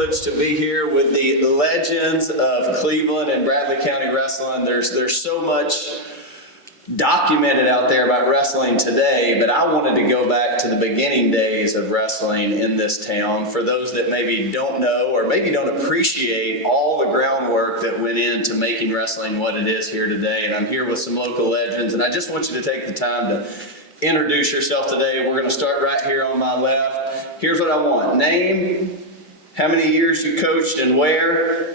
privilege to be here with the legends of Cleveland and Bradley County wrestling. There's so much documented out there about wrestling today, but I wanted to go back to the beginning days of wrestling in this town for those that maybe don't know or maybe don't appreciate all the groundwork that went into making wrestling what it is here today. And I'm here with some local legends, and I just want you to take the time to introduce yourself today. We're going to start right here on my left. Here's what I want. Name, how many years you coached and where,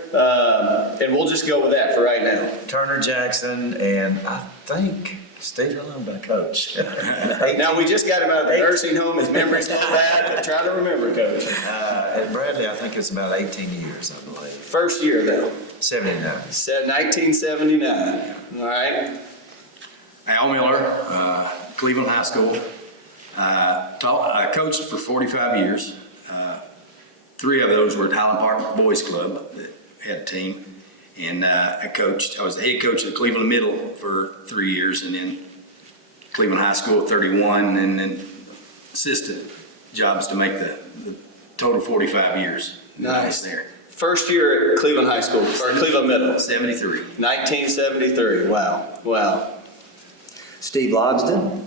and we'll just go with that for right now. Turner Jackson, and I think Steve Lumber coach. Now, we just got him out of the nursing home. His memory's not bad, but try to remember, Coach. At Bradley, I think it's about 18 years, I believe. First year, though. 79. Said 1979. All right. Al Miller, Cleveland High School. I coached for 45 years. 3 of those were at Highland Park Boys Club, that had a team. And I was the head coach at Cleveland Middle for 3 years, and then Cleveland High School at 31, and then assistant jobs to make the total 45 years. Nice. There. First year at Cleveland High School, or Cleveland Middle. 73. 1973. Wow. Steve Logsdon.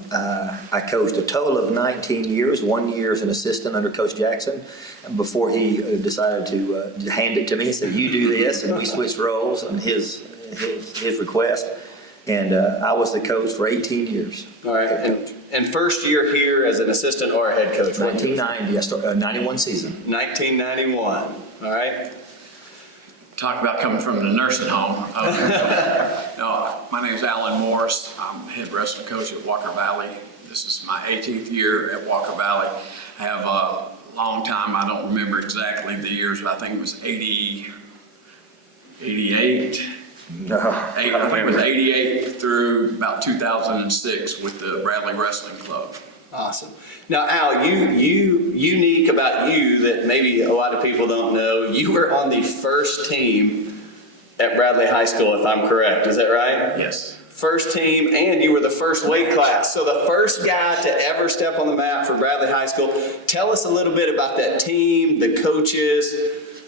I coached a total of 19 years, 1 year as an assistant under Coach Jackson. Before he decided to hand it to me, he said, "You do this," and we switched roles on his request. And I was the coach for 18 years. All right. And first year here as an assistant or a head coach? 1990, I started 91 season. 1991. All right. Talk about coming from the nursing home. My name is Alan Morris. I'm head wrestling coach at Walker Valley. This is my 18th year at Walker Valley. I have a long time, I don't remember exactly the years, but I think it was 88. No, I think it was 88 through about 2006 with the Bradley Wrestling Club. Awesome. Now, Al, unique about you that maybe a lot of people don't know, you were on the first team at Bradley High School, if I'm correct. Is that right? Yes. First team, and you were the first weight class. So the first guy to ever step on the mat for Bradley High School. Tell us a little bit about that team, the coaches.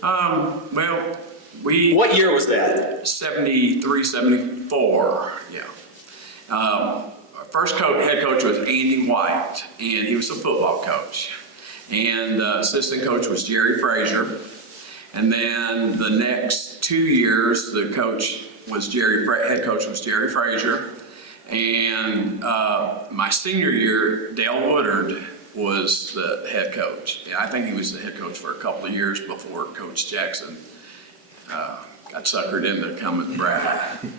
Well, What year was that? 73, 74, yeah. Our first head coach was Andy White, and he was a football coach. And assistant coach was Jerry Frazier. And then the next 2 years, the coach was head coach was Jerry Frazier. And my senior year, Dale Woodard was the head coach. I think he was the head coach for a couple of years before Coach Jackson got suckered into coming to Bradley.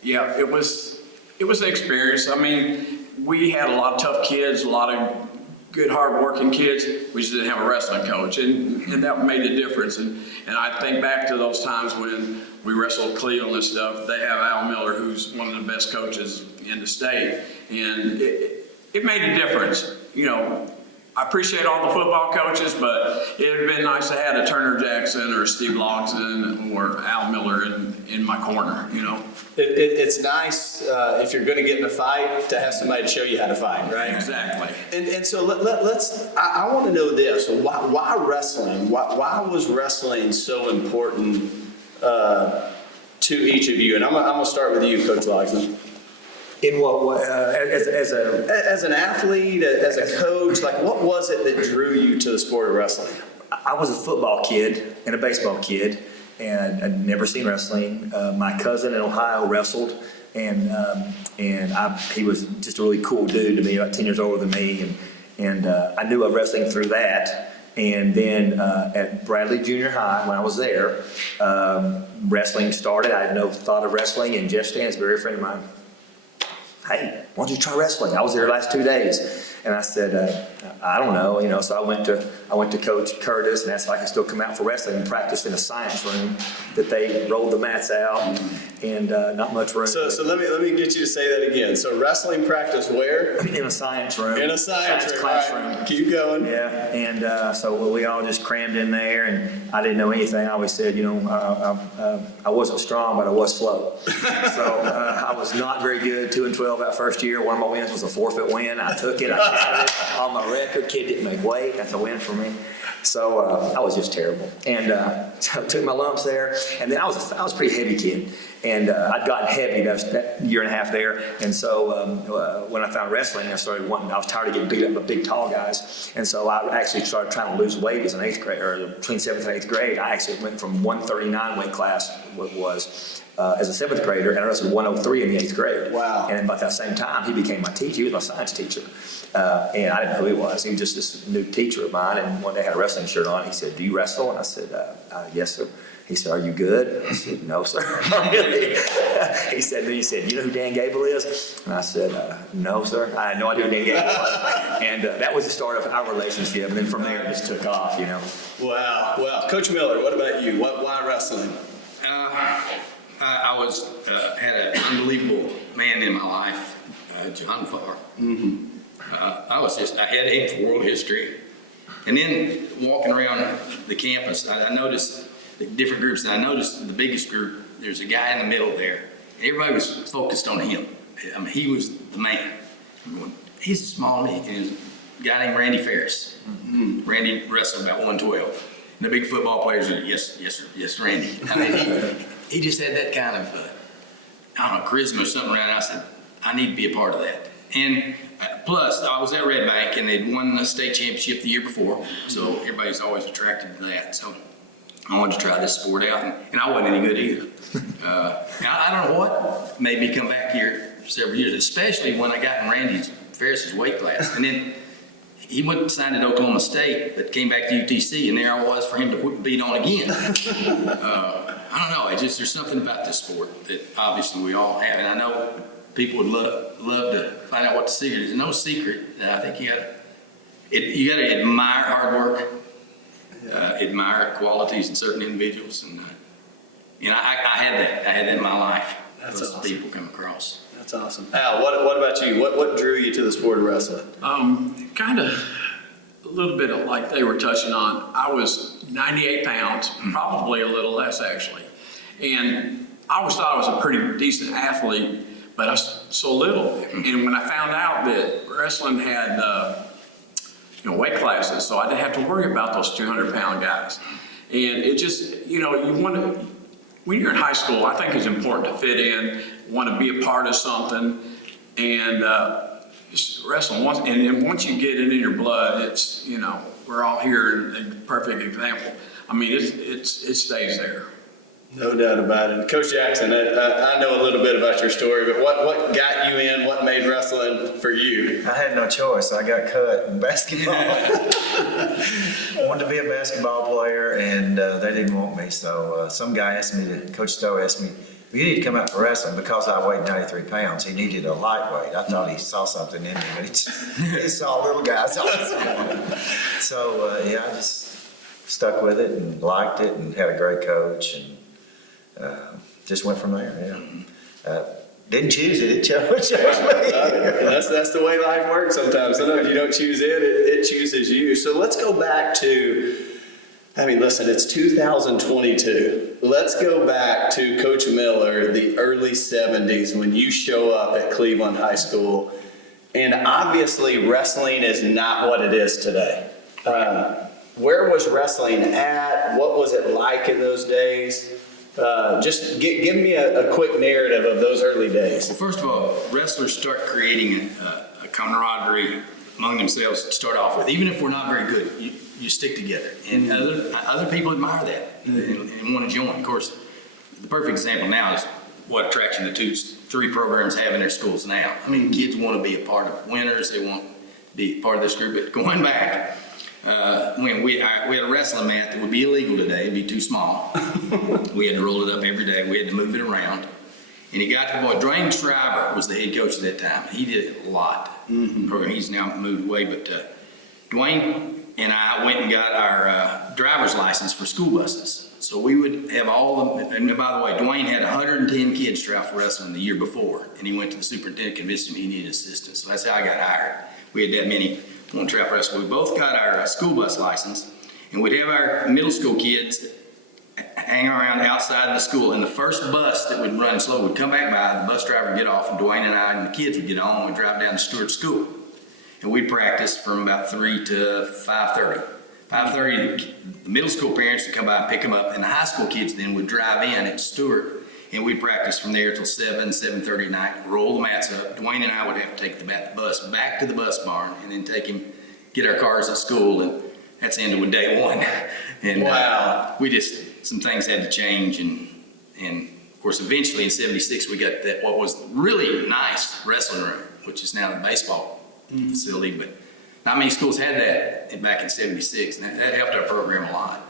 Yeah, it was an experience. I mean, we had a lot of tough kids, a lot of good, hard-working kids. We just didn't have a wrestling coach, and that made a difference. And I think back to those times when we wrestled Cleveland and stuff. They have Al Miller, who's one of the best coaches in the state, and it made a difference. You know, I appreciate all the football coaches, but it would have been nice to have a Turner Jackson or Steve Logsdon or Al Miller in my corner, you know. It's nice if you're going to get in a fight to have somebody to show you how to fight, right? Exactly. And so I want to know this. Why wrestling? Why was wrestling so important to each of you? And I'm going to start with you, Coach Logsdon. in what way? As an athlete, as a coach, like what was it that drew you to the sport of wrestling? I was a football kid and a baseball kid, and I'd never seen wrestling. My cousin in Ohio wrestled, and he was just a really cool dude to me, about 10 years older than me, and I knew of wrestling through that. And then at Bradley Junior High, when I was there, wrestling started. I had no thought of wrestling, and Jeff Stansberry, a friend of mine, hey, why don't you try wrestling? I was there the last 2 days. And I said, I don't know, so I went to Coach Curtis and asked if I could still come out for wrestling and practice in a science room that they rolled the mats out and not much room. So let me get you to say that again. So wrestling practice where? In a science room. In a science room. classroom. Right. Keep going. Yeah, and so we all just crammed in there, and I didn't know anything. I always said, I wasn't strong, but I was slow. So I was not very good, 2-12 that first year. One of my wins was a forfeit win. I took it, I counted it on my record. Kid didn't make weight. That's a win for me. So I was just terrible. And so I took my lumps there. And then I was a pretty heavy kid. And I'd gotten heavy that year and a half there. And so when I found wrestling, I was tired of getting beat up by big, tall guys. And so I actually started trying to lose weight as an 8th grade, or between 7th and 8th grade. I actually went from 139 weight class, as a 7th grader, and I wrestled 103 in the 8th grade. Wow. And about that same time, he became my teacher. He was my science teacher. And I didn't know who he was. He was just this new teacher of mine. And one day I had a wrestling shirt on. He said, "Do you wrestle?" And I said, "Yes, sir." He said, "Are you good?" I said, "No, sir." Really? He said, "You know who Dan Gable is?" And I said, "No, sir." I had no idea who Dan Gable was. And that was the start of our relationship. And then from there, it just took off, Wow. Well, Coach Miller, what about you? Why wrestling? I had an unbelievable man in my life, John Farr. I had him for world history. And then walking around the campus, I noticed the different groups, and I noticed the biggest group, there's a guy in the middle there. Everybody was focused on him. I mean, he was the man. He's a small man. There's a guy named Randy Ferris. Randy wrestled about 112. And the big football players are, yes, Randy. I mean, he just had that kind of, charisma or something around. I said, I need to be a part of that. And plus, I was at Red Bank, and they'd won the state championship the year before, so everybody's always attracted to that. So I wanted to try this sport out, and I wasn't any good either. I don't know what made me come back here several years, especially when I got in Randy Ferris's weight class. And then he went and signed at Oklahoma State, but came back to UTC, and there I was for him to beat on again. I don't know. There's something about this sport that obviously we all have, and I know people would love to find out what the secret is. There's no secret. I think you got to admire hard work, admire qualities in certain individuals, and I had that. I had that in my life. That's Those awesome. people come across. That's awesome. Al, what about you? What drew you to the sport of wrestling? Kind of a little bit of like they were touching on. I was 98 pounds, probably a little less actually. And I always thought I was a pretty decent athlete, but I was so little. And when I found out that wrestling had, weight classes, so I didn't have to worry about those 200-pound guys. And it just, you want to, when you're in high school, I think it's important to fit in, want to be a part of something, and just wrestling. And then once you get it in your blood, it's, we're all here, and a perfect example. I mean, it stays there. No doubt about it. Coach Jackson, I know a little bit about your story, but what got you in? What made wrestling for you? I had no choice. I got cut in basketball. I wanted to be a basketball player, and they didn't want me. So some guy Coach Stowe asked me, "You need to come out for wrestling," because I weighed 93 pounds. He needed a lightweight. I thought he saw something in me, but he saw little guys. So I just stuck with it and liked it and had a great coach, and just went from there. Didn't choose it. It chose me. That's the way life works sometimes. Sometimes you don't choose it chooses you. So let's go back to, listen, it's 2022. Let's go back to Coach Miller, the early 70s, when you show up at Cleveland High School. And obviously wrestling is not what it is today. Where was wrestling at? What was it like in those days? Just give me a quick narrative of those early days. Well, first of all, wrestlers start creating a camaraderie among themselves to start off with. Even if we're not very good, you stick together. And other people admire that and want to join. Of course, the perfect example now is what attraction the 2-3 programs have in their schools now. I mean, kids want to be a part of winners. They want to be part of this group. But going back, when we had a wrestling mat that would be illegal today, it'd be too small. We had to roll it up every day. We had to move it around. And he got to the point, Dwayne Shriver was the head coach at that time. He did it a lot. He's now moved away, but Dwayne and I went and got our driver's license for school buses. So we would have and by the way, Dwayne had 110 kids try for wrestling the year before, and he went to the superintendent, convinced him he needed assistance. So that's how I got hired. We had that many on try for wrestling. We both got our school bus license, and we'd have our middle school kids hang around outside the school, and the first bus that would run slow would come back by, the bus driver would get off, and Dwayne and I and the kids would get on, and we'd drive down to Stewart School. And we'd practice from about 3 to 5:30. 5:30, the middle school parents would come by and pick them up, and the high school kids then would drive in at Stewart, and we'd practice from there till 7:30 at night, roll the mats up. Dwayne and I would have to take the bus back to the bus barn, and then get our cars at school, and that's the end of day one. And Wow. some things had to change, and of course, eventually in '76, we got that, what was really nice wrestling room, which is now the baseball facility, but not many schools had that back in '76, and that helped our program a lot.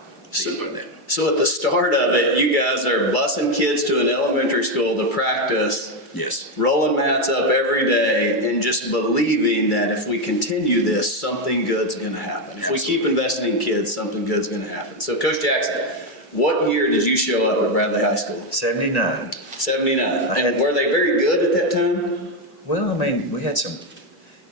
So at the start of it, you guys are busing kids to an elementary school to practice, Yes. rolling mats up every day, and just believing that if we continue this, something good's going to happen. If we keep investing in kids, something good's going to happen. So Coach Jackson, what year did you show up at Bradley High School? 79. 79. And were they very good at that time? Well, I mean, we had some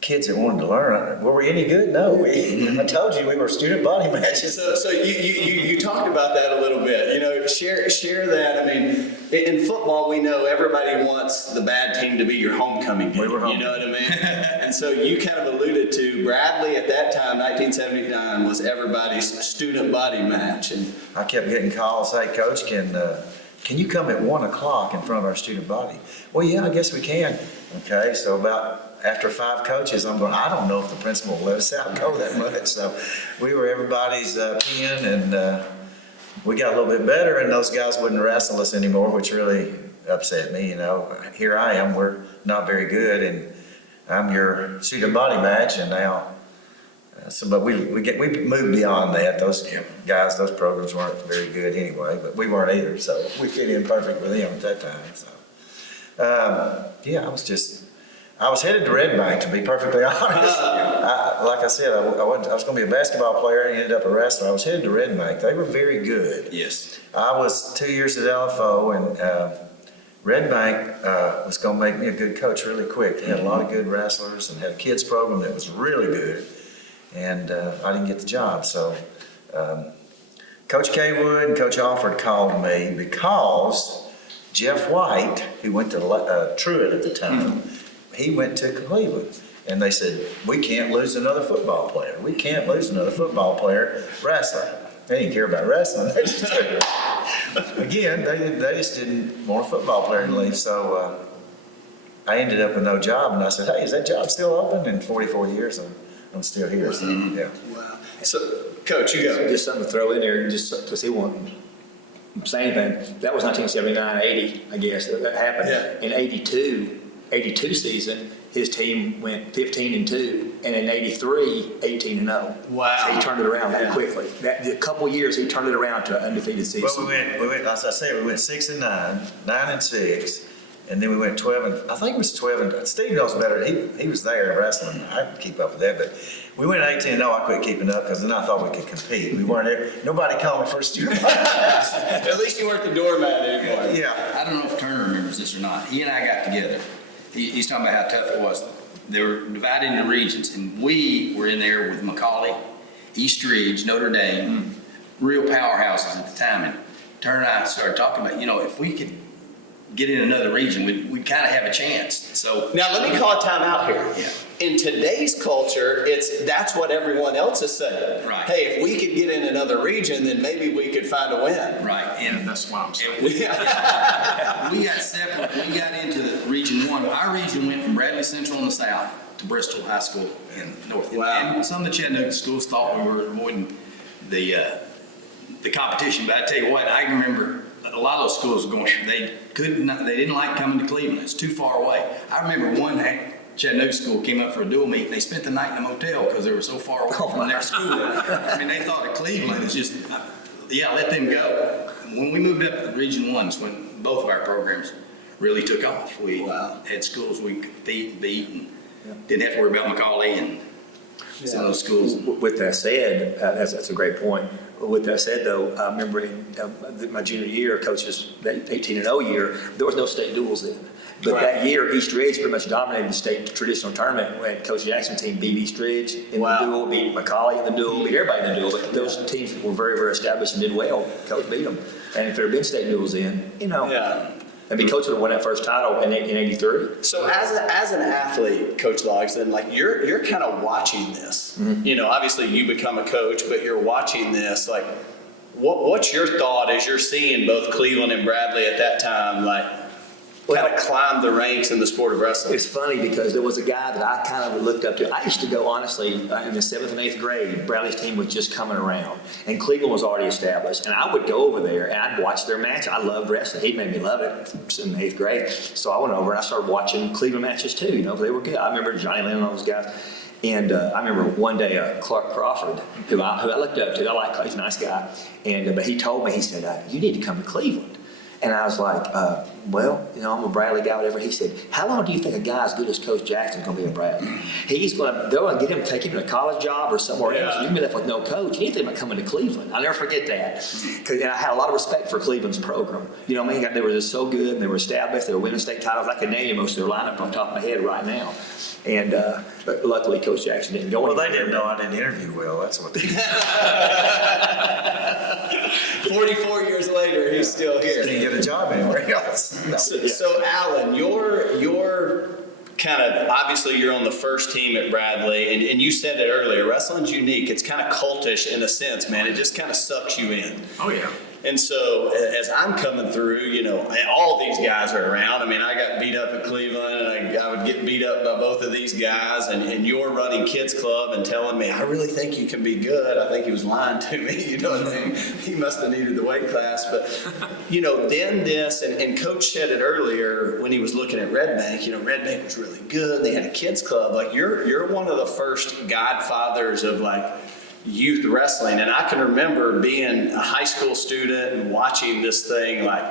kids that wanted to learn. Were we any good? No. I told you we were student body matches. So you talked about that a little bit. You know, share that. I mean, in football, we know everybody wants the bad team to be your homecoming game. We were You know what I mean? And so you kind of alluded to Bradley at that time, 1979, was everybody's student body match. And I kept getting calls, hey, Coach, can you come at 1 o'clock in front of our student body? Well, yeah, I guess we can. Okay, so after 5 coaches, I don't know if the principal let us out go that much. So we were everybody's pen, and we got a little bit better, and those guys wouldn't wrestle us anymore, which really upset me. You know, here I am, we're not very good, and I'm your student body match, and now. But we moved beyond that. Those guys, those programs weren't very good anyway, but we weren't either, so we fit in perfect with them at that time. So, I was headed to Red Bank, to be perfectly honest. Like I said, I was going to be a basketball player and ended up a wrestler. I was headed to Red Bank. They were very good. Yes. I was 2 years at LFO, and Red Bank was going to make me a good coach really quick. They had a lot of good wrestlers and had a kids program that was really good. And I didn't get the job. So Coach Kaywood and Coach Alford called me because Jeff White, who went to Truett at the time, he went to Cleveland. And they said, we can't lose another football player. We can't lose another football player wrestler. They didn't care about wrestling. They just again, they just didn't want a football player to leave. So I ended up with no job. And I said, hey, is that job still open? In 44 years, I'm still here. So, yeah. wow. So, Coach, you go. Just something to throw in there, just because he won't say anything. That was 1979, 80, I guess, that happened. Yeah. In 82 season, his team went 15-2, and in 83, 18-0. Wow. So he turned it around that quickly. A couple years, he turned it around to an undefeated season. Well, we went, as I said, we went 6-9, 9-6. And then we went 12, and I think it was 12. And Steve knows better. He was there wrestling. I could keep up with that, but we went 18-0. I quit keeping up because then I thought we could compete. We weren't there. Nobody called me for a student. At least you weren't the doormat anymore. Yeah. I don't know if Turner remembers this or not. He and I got together. He's talking about how tough it was. They were divided into regions, and we were in there with Macaulay, East Ridge, Notre Dame, real powerhouses at the time. And Turner and I started talking about, if we could get in another region, we'd kind of have a chance. So Now let me call a time out here. Yeah. In today's culture, that's what everyone else is saying. Right. Hey, if we could get in another region, then maybe we could find a win. right, and That's why I'm saying. we got separate. We got into Region 1. Our region went from Bradley Central in the south to Bristol High School in the north. Wow. And some of the Chattanooga schools thought we were avoiding the competition, but I tell you what, I can remember a lot of those schools going. They didn't like coming to Cleveland. It's too far away. I remember one Chattanooga school came up for a dual meet. They spent the night in a motel because they were so far away from their school. I mean, they thought of Cleveland as just, let them go. When we moved up to Region 1 is when both of our programs really took off. We had schools we could beat, and didn't have to worry about Macaulay and some of those schools. With that said, that's a great point. With that said, though, I remember in my junior year, coaches, that 18-0 year, there was no state duels then. But that year, East Ridge pretty much dominated the state traditional tournament when Coach Jackson's team beat East Ridge in the duel, beat Macaulay in the duel, beat everybody in the duel. But those teams were very, very established and did well. Coach beat them. And if there had been state duels then, Yeah. I mean, Coach would have won that first title in '83. So as an athlete, Coach Logs, then like you're kind of watching this. You know, obviously you become a coach, but you're watching this. Like, what's your thought as you're seeing both Cleveland and Bradley at that time, like kind of climb the ranks in the sport of wrestling? It's funny because there was a guy that I kind of looked up to. I used to go, honestly, in the 7th and 8th grade, Bradley's team was just coming around, and Cleveland was already established. And I would go over there, and I'd watch their match. I loved wrestling. He made me love it in the 8th grade. So I went over, and I started watching Cleveland matches, too. You know, they were good. I remember Johnny Lennon and all those guys. And I remember one day Clark Crawford, who I looked up to. I like Clark. He's a nice guy. And but he told me, he said, you need to come to Cleveland. And I was like, well, you know, I'm a Bradley guy, whatever. He said, how long do you think a guy as good as Coach Jackson's going to be a Bradley? They're going to take him to a college job or somewhere else. You're going to be left with no coach. Anything about coming to Cleveland. I'll never forget that. And I had a lot of respect for Cleveland's program. You know what I mean? They were just so good, and they were established. They were winning state titles. I could name you most of their lineup off the top of my head right now. And but luckily, Coach Jackson didn't go Well, anywhere. they didn't know I didn't interview well. That's what they 44 years later, he's still here. didn't get a job anywhere else. No. So Alan, you're kind of, obviously you're on the first team at Bradley, and you said it earlier, wrestling's unique. It's kind of cultish in a sense, man. It just kind of sucks you in. Oh, yeah. And so as I'm coming through, you know, and all these guys are around. I mean, I got beat up at Cleveland, and I would get beat up by both of these guys, and you're running kids club and telling me, I really think you can be good. I think he was lying to me, you know what I mean? He must have needed the weight class. But, you know, then this, and Coach said it earlier when he was looking at Red Bank, you know, Red Bank was really good. They had a kids club. Like, you're one of the first godfathers of, like, youth wrestling. And I can remember being a high school student and watching this thing like,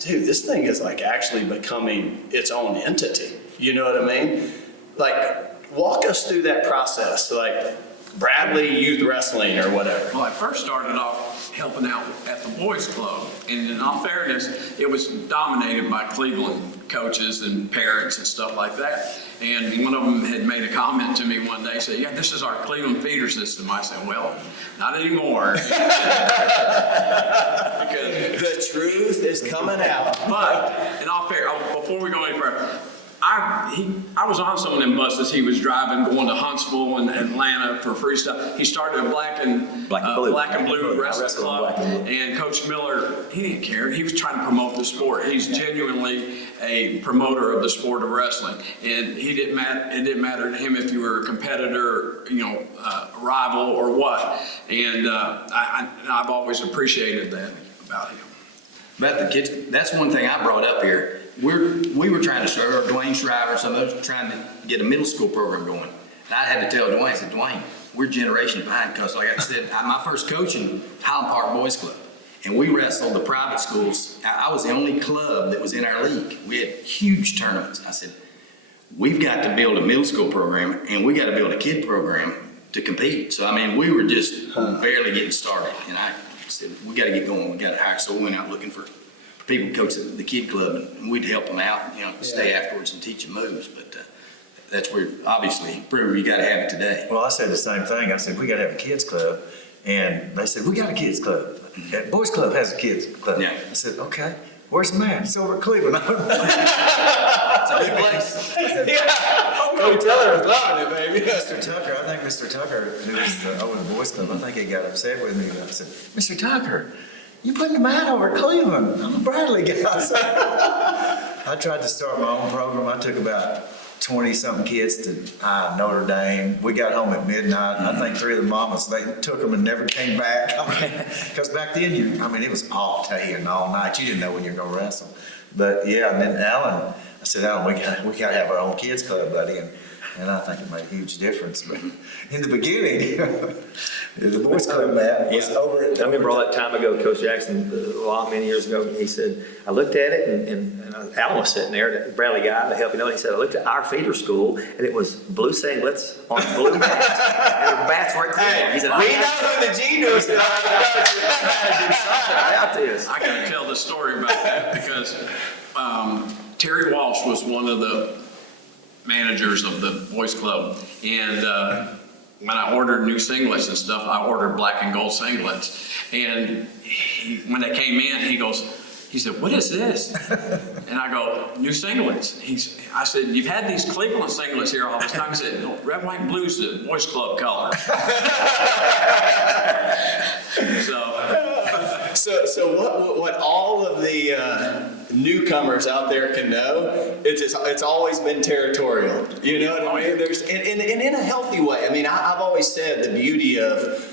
dude, this thing is like actually becoming its own entity. You know what I mean? Like, walk us through that process, like Bradley Youth Wrestling or whatever. Well, I first started off helping out at the boys club, and in all fairness, it was dominated by Cleveland coaches and parents and stuff like that. And one of them had made a comment to me one day, said, yeah, this is our Cleveland feeder system. I said, well, not anymore. Because The truth is coming out. but in all fair, before we go any further, I was on some of them buses. He was driving, going to Huntsville and Atlanta for free stuff. He started a Black and Blue Wrestling Club, and Coach Miller, he didn't care. He was trying to promote the sport. He's genuinely a promoter of the sport of wrestling, and it didn't matter to him if you were a competitor, you know, rival or what. And I've always appreciated that about him. About the kids, that's one thing I brought up here. We were trying to start, or Dwayne Shriver, some of those were trying to get a middle school program going. And I had to tell Dwayne, I said, Dwayne, we're generation behind, because like I said, my first coaching Highland Park Boys Club, and we wrestled the private schools. I was the only club that was in our league. We had huge tournaments. I said, we've got to build a middle school program, and we got to build a kid program to compete. So, I mean, we were just barely getting started. And I said, we got to get going. We got to hire. So we went out looking for people to coach the kid club, and we'd help them out, you know, stay afterwards and teach them moves. But that's where, obviously, you got to have it today. Well, I said the same thing. I said, we got to have a kids club. And they said, we got a kids club. Boys club has a kids club. Yeah. I said, okay, where's the man? It's over at Cleveland. It's a big place. Go tell her I was loving it, baby. Mr. Tucker, I think Mr. Tucker, who was over the boys club, I think he got upset with me. I said, Mr. Tucker, you putting him out over at Cleveland. I'm a Bradley guy. I tried to start my own program. I took about 20-something kids to Notre Dame. We got home at midnight, and I think 3 of the mamas, they took them and never came back. Because back then, it was all day and all night. You didn't know when you were going to wrestle. But yeah, and then Alan, I said, Alan, we got to have our own kids club, buddy. And I think it made a huge difference. But in the beginning, the boys club, Matt, was over at... I remember all that time ago, Coach Jackson, many years ago, he said, I looked at it, and Alan was sitting there, the Bradley guy, to help me know. He said, I looked at our feeder school, and it was blue singlets on blue bats, and the bats weren't clean. He said, We know who the genius is. about this. I got to tell the story about that because Terry Walsh was one of the managers of the boys club, and when I ordered new singlets and stuff, I ordered black and gold singlets, and when they came in, he goes, He said, what is this? And I go, new singlets. I said, you've had these Cleveland singlets here all this time. He said, no, red, white, and blue's the boys club color. So what all of the newcomers out there can know, it's always been territorial. You know what I mean? There's and in a healthy way. I mean, I've always said the beauty of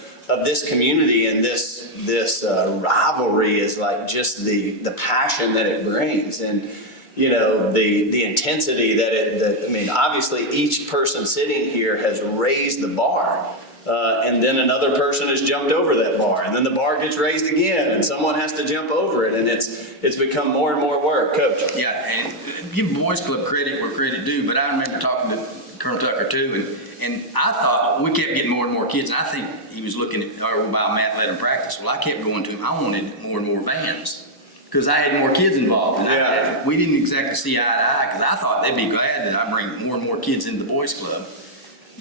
this community and this rivalry is like just the passion that it brings, and you know the intensity that I mean, obviously each person sitting here has raised the bar. And then another person has jumped over that bar, and then the bar gets raised again, and someone has to jump over it, and it's become more and more work. Coach. Yeah, and give Boys Club credit where credit due, but I remember talking to Colonel Tucker too, and I thought we kept getting more and more kids, and I think he was looking at, or about Matt let him practice. Well, I kept going to him. I wanted more and more vans because I had more kids involved, and we didn't exactly see eye to eye because I thought they'd be glad that I bring more and more kids into the Boys Club,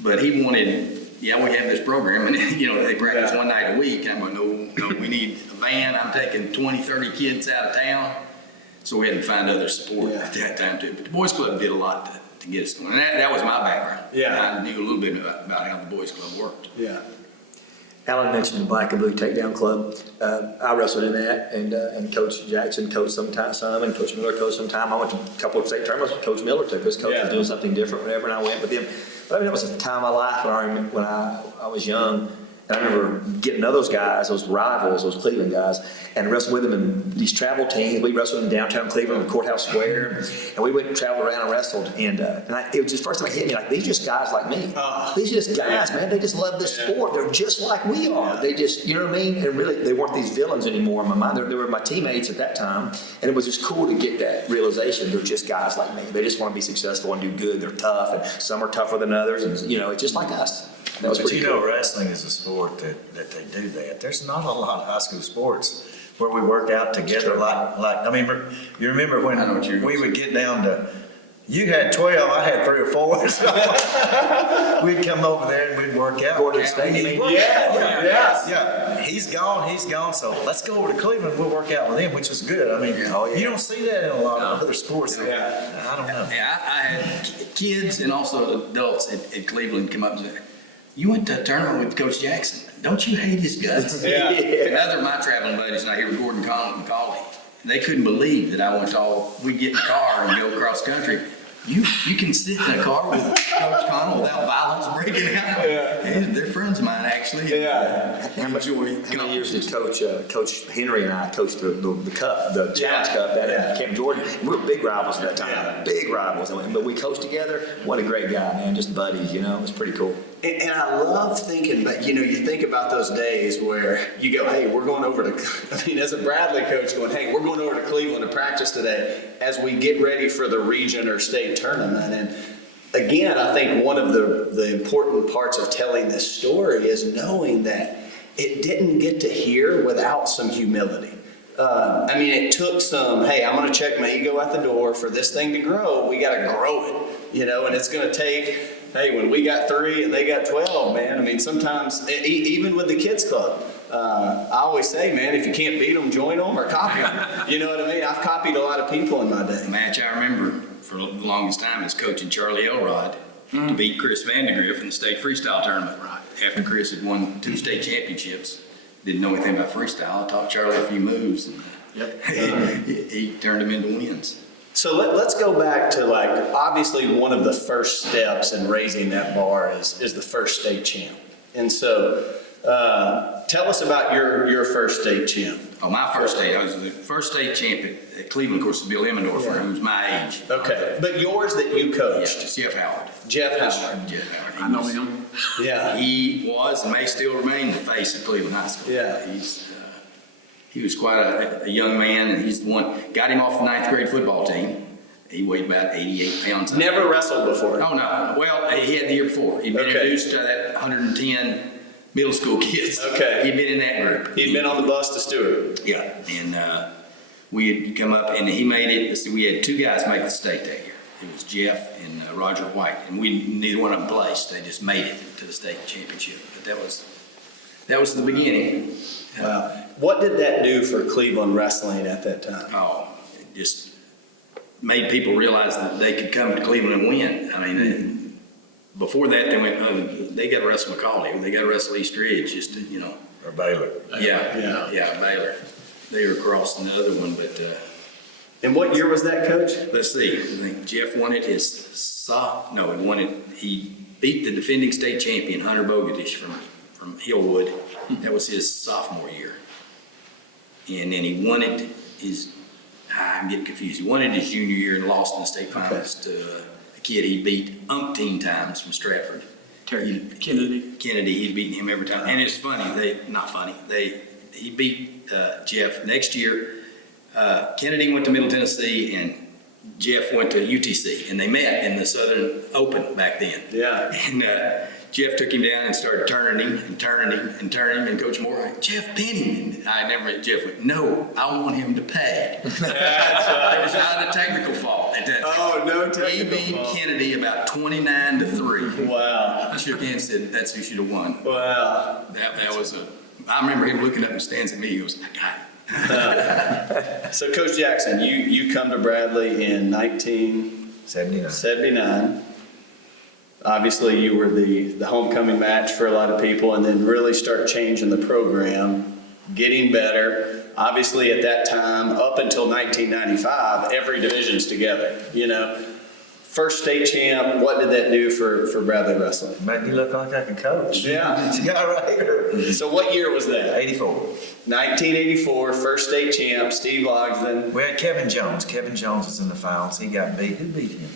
but he wanted. Yeah, we have this program, and you know, they practice one night a week. And I'm going, no, we need a van. I'm taking 20, 30 kids out of town. So we had to find other support at that time too. But the Boys Club did a lot to get us going. And that was my background. Yeah. I knew a little bit about how the Boys Club worked. Yeah. Alan mentioned the Black and Blue Takedown Club. I wrestled in that, and Coach Jackson coached some, and Coach Miller coached some time. I went to a couple of state tournaments. Coach Miller took us. Coach was doing something different whenever, and I went with him. But I mean, it was a time of my life when I was young. And I remember getting to know those guys, those rivals, those Cleveland guys, and wrestled with them in these travel teams. We wrestled in downtown Cleveland, Courthouse Square, and we went and traveled around and wrestled. And it was just first time it hit me, like, these are just guys like me. These are just guys, man. They just love this sport. They're just like we are. They just, you know what I mean? And really, they weren't these villains anymore in my mind. They were my teammates at that time, and it was just cool to get that realization. They're just guys like me. They just want to be successful and do good. They're tough, and some are tougher than others, and you know, it's just like us. That was But pretty you cool. know, wrestling is a sport that they do that. There's not a lot of high school sports where we work out together like I mean, you remember when we would get down to, you had 12, I had 3 or 4. So we'd come over there and we'd work out. Go to the stadium. Yeah. He's gone. So let's go over to Cleveland. We'll work out with him, which is good. I mean, you don't see that in a lot of other sports. I don't know. Yeah, I had kids and also adults at Cleveland come up and say, you went to a tournament with Coach Jackson. Don't you hate his guts? And other of my traveling buddies, and I hear Gordon Collins and Macaulay, they couldn't believe that I went to we'd get in the car and go across country. You can sit in a car with Coach Connell without violence breaking out. They're friends of mine, actually. How many years did Coach Henry and I coach the Cup, the Challenge Cup, that at Camp Jordan? We were big rivals at that time, big rivals. But we coached together. What a great guy, man, just buddies, you know, it was pretty cool. And I love thinking, but you know, you think about those days where you go, hey, we're going over to, I mean, as a Bradley coach going, hey, we're going over to Cleveland to practice today as we get ready for the region or state tournament. And again, I think one of the important parts of telling this story is knowing that it didn't get to here without some humility. I mean, it took some, hey, I'm going to check my ego at the door. For this thing to grow, we got to grow it, you know, and it's going to take, hey, when we got 3 and they got 12, man, I mean, sometimes, even with the kids club, I always say, man, if you can't beat them, join them or copy them. You know what I mean? I've copied a lot of people in my day. The match I remember for the longest time is coaching Charlie Elrod to beat Chris Vandegrift in the state freestyle tournament. After Chris had won 2 state championships, didn't know anything about freestyle. I taught Charlie a few moves, and he turned them into wins. So let's go back to, like, obviously one of the first steps in raising that bar is the first state champ. And so tell us about your first state champ. Oh, my first state, I was the first state champ at Cleveland, of course, Bill Emmendorfer, who's my age. Okay, but yours that you coached. Yes, Jeff Howard. Jeff Howard. Jeff Howard. I know him. Yeah. He was and may still remain the face of Cleveland High School. Yeah. He was quite a young man, and he's the one, got him off the 9th grade football team. He weighed about 88 pounds. Never wrestled before. Oh, no. Well, he had the year before. He'd been introduced to that 110 middle school kids. Okay. He'd been in that group. He'd been on the bus to Stewart. Yeah. And we had come up, and he made it. Let's see, we had 2 guys make the state that year. It was Jeff and Roger White. And neither one of them placed. They just made it to the state championship. But that was the beginning. Wow. What did that do for Cleveland wrestling at that time? Oh, it just made people realize that they could come to Cleveland and win. I mean, before that, they went, they got to wrestle McCauley, they got to wrestle East Ridge, just to, you know. Or Baylor. Yeah, Baylor. They were crossing the other one, but And what year was that, Coach? let's see. I think Jeff won it he beat the defending state champion, Hunter Bogadish from Hillwood. That was his sophomore year. And then he won it I'm getting confused. He won it his junior year and lost in the state finals to a kid he beat umpteen times from Stratford. Kennedy. He'd beaten him every time. And it's funny, he beat Jeff. Next year, Kennedy went to Middle Tennessee and Jeff went to UTC, and they met in the Southern Open back then. Yeah. And Jeff took him down and started turning him, and Coach Moore, Jeff, pin him. And I never met Jeff. Went, no, I want him to pay. There was not a technical fault at that time. Oh, no technical He beat fault. Kennedy about 29-3. Wow. I shook hands and said, that's who should have won. Wow. That was I remember him looking up in the stands at me. He goes, I got it. So, Coach Jackson, you come to Bradley in 79. 1979. Obviously, you were the homecoming match for a lot of people, and then really start changing the program, getting better. Obviously, at that time, up until 1995, every division's together, you know. First state champ, what did that do for Bradley Wrestling? Made me look like I can coach. Yeah. This guy right here. So what year was that? 84. 1984, first state champ, Steve Logsdon. We had Kevin Jones. Kevin Jones was in the finals. He got beat. Who beat him?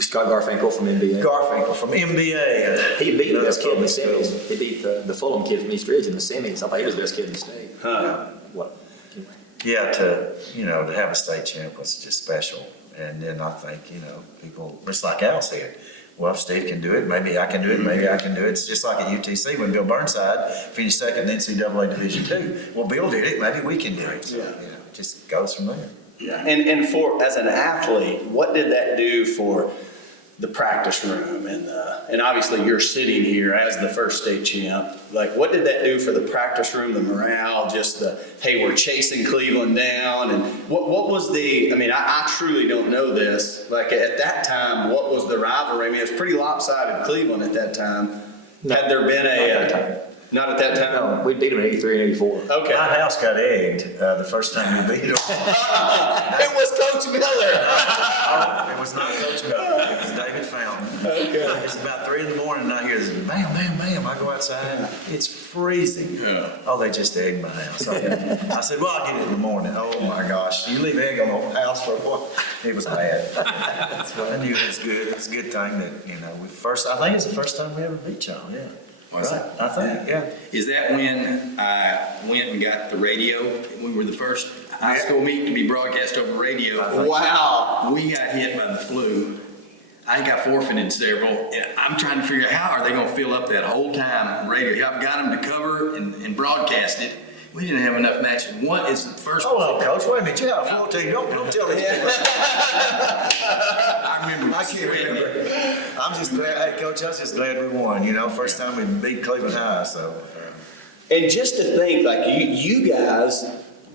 Scott Garfinkel from NBA. Garfinkel from NBA. He beat the best kid in the Another public semis. He beat the Fulham kid from East Ridge in the semis. I thought he was the best kid in the state. Huh. What? Anyway. Yeah, to have a state champ was just special. And then I think, people, it's like Al said, well, if Steve can do it, maybe I can do it, maybe I can do it. It's just like at UTC when Bill Burnside finished second in NCAA Division II. Well, Bill did it, maybe we can do it. So, it just goes from there. Yeah. And for as an athlete, what did that do for the practice room and obviously you're sitting here as the first state champ. Like, what did that do for the practice room, the morale, just hey, we're chasing Cleveland down, and what was I truly don't know this. Like at that time, what was the rivalry? I mean, it was pretty lopsided Cleveland at that time. Had there been not at that time? No, we beat him in 83 and 84. Okay. My house got egged the first time we beat them. It was Coach Miller. It was not Coach Miller. It was David Fountain. Okay. It's about 3 in the morning and I hear this bam, bam, bam. I go outside. It's freezing. Yeah. Oh, they just egged my house. I said, well, I'll get it in the morning. Oh my gosh. You leave egg on the house for a while. It was bad. I knew it was good. It's a good thing that, I think it's the first time we ever beat y'all. Yeah. Was it? I think, yeah. Is that when I went and got the radio? We were the first high school meet to be broadcast over radio. Wow. We got hit by the flu. I got forfeited several. And I'm trying to figure out how are they going to fill up that whole time radio. I've got them to cover and broadcast it. We didn't have enough matches. What is the first? Hold on, Coach. Wait a minute. You have a full team. Don't tell these people. I remember. I can't remember. I'm just glad, hey, Coach, I was just glad we won. First time we beat Cleveland High, so. And just to think, like you guys,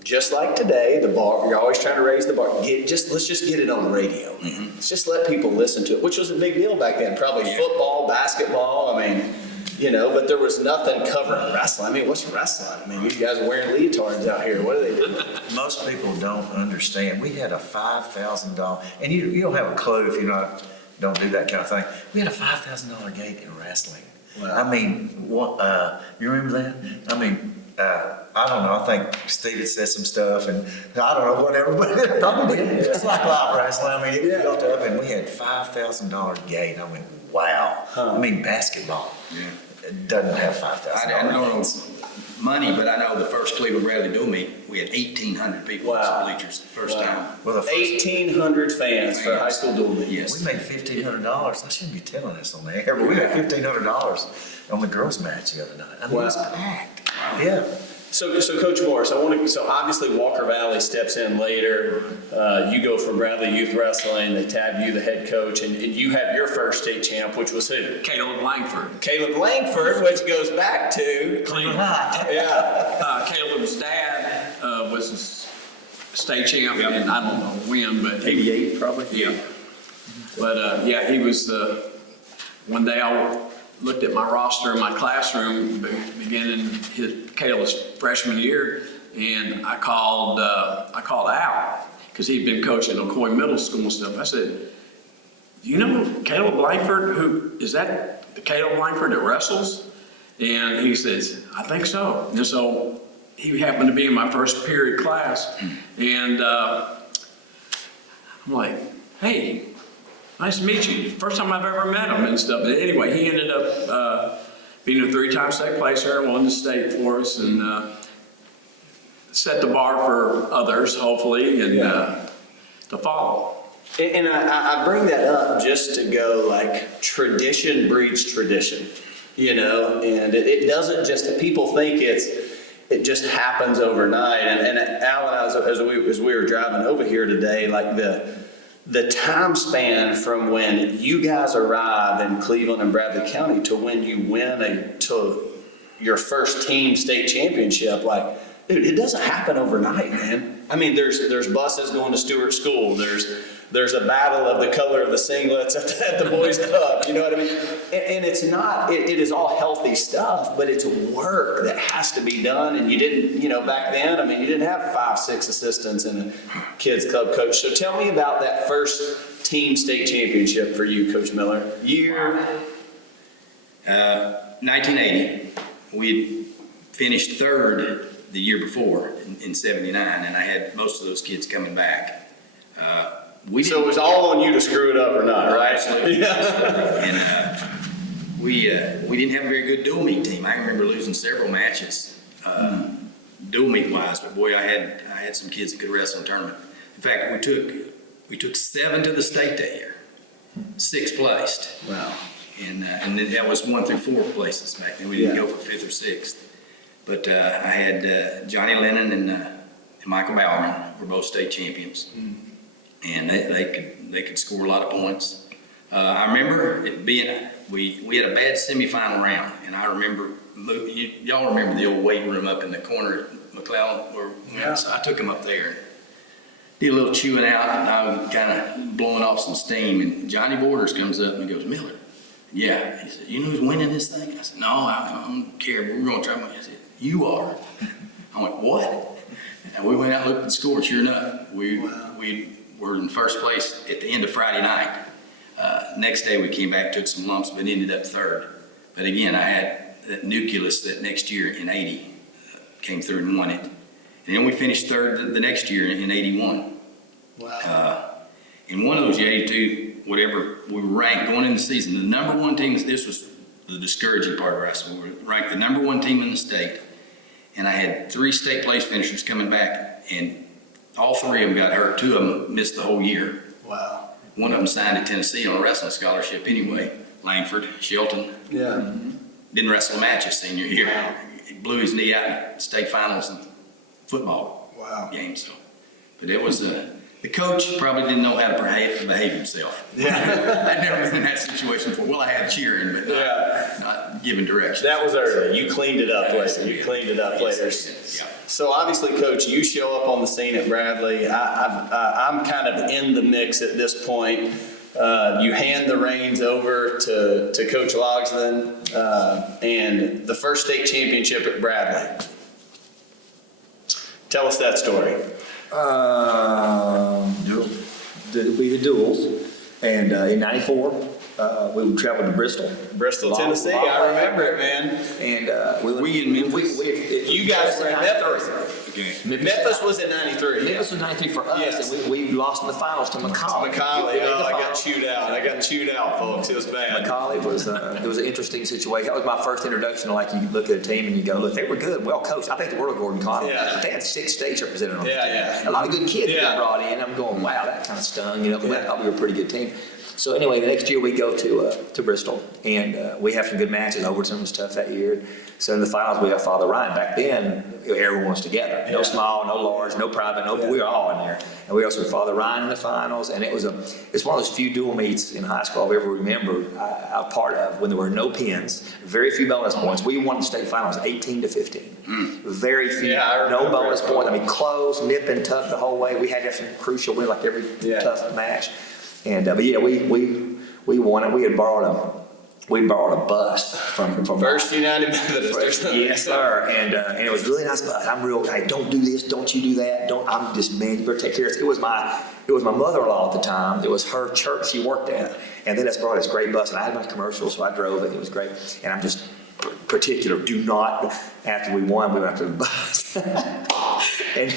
just like today, the bar, you're always trying to raise the bar. Let's just get it on the radio. Mm-hmm. Let's just let people listen to it, which was a big deal back then. Probably football, basketball. I mean, but there was nothing covering wrestling. I mean, what's wrestling? I mean, these guys are wearing leotards out here. What are they doing? Most people don't understand. We had a $5,000, and you don't have a clue if you don't do that kind of thing. We had a $5,000 gate in wrestling. Wow. I mean, you remember that? I mean, I don't know. I think Steve had said some stuff, and I don't know, whatever. But Probably did. It's like live wrestling. I mean, it built up, and we had $5,000 gate. I went, wow. I mean, basketball. Yeah. It doesn't have $5,000. I don't know money, but I know the first Cleveland Bradley Dual meet, we had 1,800 people in Wow. the bleachers the first time. Well, the first, 1,800 fans for a high school dual meet. Yes. we made $1,500. I shouldn't be telling this on the air, but we made $1,500 on the girls' match the other night. I mean, it was Wow. packed. Yeah. So Coach Morris, so obviously Walker Valley steps in later. You go from Bradley Youth Wrestling, they tab you the head coach, and you have your first state champ, which was who? Caleb Langford. Caleb Langford, which goes back to Cleveland. yeah. Caleb's dad was a state champ, and I don't know when, but 88 probably. yeah. But yeah, he was one day I looked at my roster in my classroom beginning Caleb's freshman year, and I called Al because he'd been coaching at Ocoee Middle School and stuff. I said, "Do you know Caleb Langford? Who is that? The Caleb Langford that wrestles?" And he says, "I think so." And so he happened to be in my first period class, and I'm like, "Hey, nice to meet you." First time I've ever met him and stuff. But anyway, he ended up being a 3-time state placer, won the state for us, and set the bar for others, hopefully, and to follow. And I bring that up just to go like tradition breeds tradition, you know, and it doesn't just, people think it just happens overnight. And Alan, as we were driving over here today, like the time span from when you guys arrive in Cleveland and Bradley County to when you win to your first team state championship, like, dude, it doesn't happen overnight, man. I mean, there's buses going to Stewart School. There's a battle of the color of the singlets at the boys' club. You know what I mean? And it's not. It is all healthy stuff, but it's work that has to be done. And you didn't, you know, back then. I mean, you didn't have 5, 6 assistants and a kids club coach. So tell me about that first team state championship for you, Coach Miller. Year. 1980. We finished third the year before in 79, and I had most of those kids coming back. So it was all on you to screw it up or not, right? Absolutely. Yeah. And we didn't have a very good dual meet team. I remember losing several matches, dual meet wise. But boy, I had some kids that could wrestle in tournament. In fact, we took 7 to the state that year, 6 placed. Wow. And then that was 1 through 4 places back then. We didn't go for 5th or 6th. But I had Johnny Lennon and Michael Bowerman were both state champions, and they could score a lot of points. I remember it being we had a bad semifinal round, and I remember y'all remember the old weight room up in the corner at McClellan, so I took him up there. Did a little chewing out, and I was kind of blowing off some steam, and Johnny Borders comes up and he goes, "Miller." Yeah, he said, "You know who's winning this thing?" I said, "No, I don't care, but we're going to try." I said, "You are." I went, "What?" And we went out and looked at the score, and sure enough, we were in first place at the end of Friday night. Next day we came back, took some lumps, but ended up third. But again, I had that nucleus that next year in 80 came through and won it. And then we finished third the next year in 81. Wow. In one of those 82, whatever, we were ranked going into the season. The number 1 team, this was the discouraging part of wrestling. We were ranked the number 1 team in the state. And I had 3 state place finishers coming back, and all 3 of them got hurt. 2 of them missed the whole year. Wow. One of them signed at Tennessee on a wrestling scholarship anyway. Langford, Shelton. Yeah. Didn't wrestle a match his senior year. Wow. He blew his knee out in state finals and football games. So, but it was the coach probably didn't know how to behave himself. Yeah. I'd never been in that situation before. Well, I had cheering, but not giving directions. That was early. You cleaned it up later. You Yeah. cleaned it up later. Yeah. So obviously, Coach, you show up on the scene at Bradley. I'm kind of in the mix at this point. You hand the reins over to Coach Logsdon and the first state championship at Bradley. Tell us that story. It'll be the duels. And in 94, we would travel to Bristol. Bristol, Tennessee. I remember it, man. And We in Memphis? You guys were in Memphis. Okay. Memphis was in 93. Memphis was 93 for us, Yes. and we lost in the finals to Macaulay. Macaulay, We made oh, the I got finals. chewed out. I got chewed out, folks. It was bad. Macaulay was it was an interesting situation. That was my first introduction to, like, you look at a team and you go, look, they were good, well coached. I think the world of Gordon Conley. Yeah. But they had 6 states represented on the Yeah, team. yeah. A lot of good kids Yeah. got brought in. I'm going, wow, that kind of stung, but I Yeah. thought we were a pretty good team. So anyway, the next year we go to Bristol, and we have some good matches. Overton was tough that year. So in the finals we got Father Ryan. Back then, everyone was together. No Yeah. small, no large, no private, no. Yeah. We were all in there. And we also had Father Ryan in the finals, and it's one of those few dual meets in high school I've ever remembered a part of when there were no pins, very few bonus points. We won the state finals 18-15. Very few, Yeah, I no remember bonus it. points. I mean, close, nip and tuck the whole way. We had to have some crucial win like every Yeah. tough match. And but yeah, we won it. We borrowed a bus from First United Methodist or something. Yes, sir. And it was a really nice bus. I'm real. Hey, don't do this. Don't you do that. Don't. I'm just, man. You better take care of it. It was my mother-in-law at the time. It was her church she worked at, and then it's brought this great bus, and I had my commercial, so I drove it. It was great. And I'm just particular. Do not. After we won, we went up to the bus. And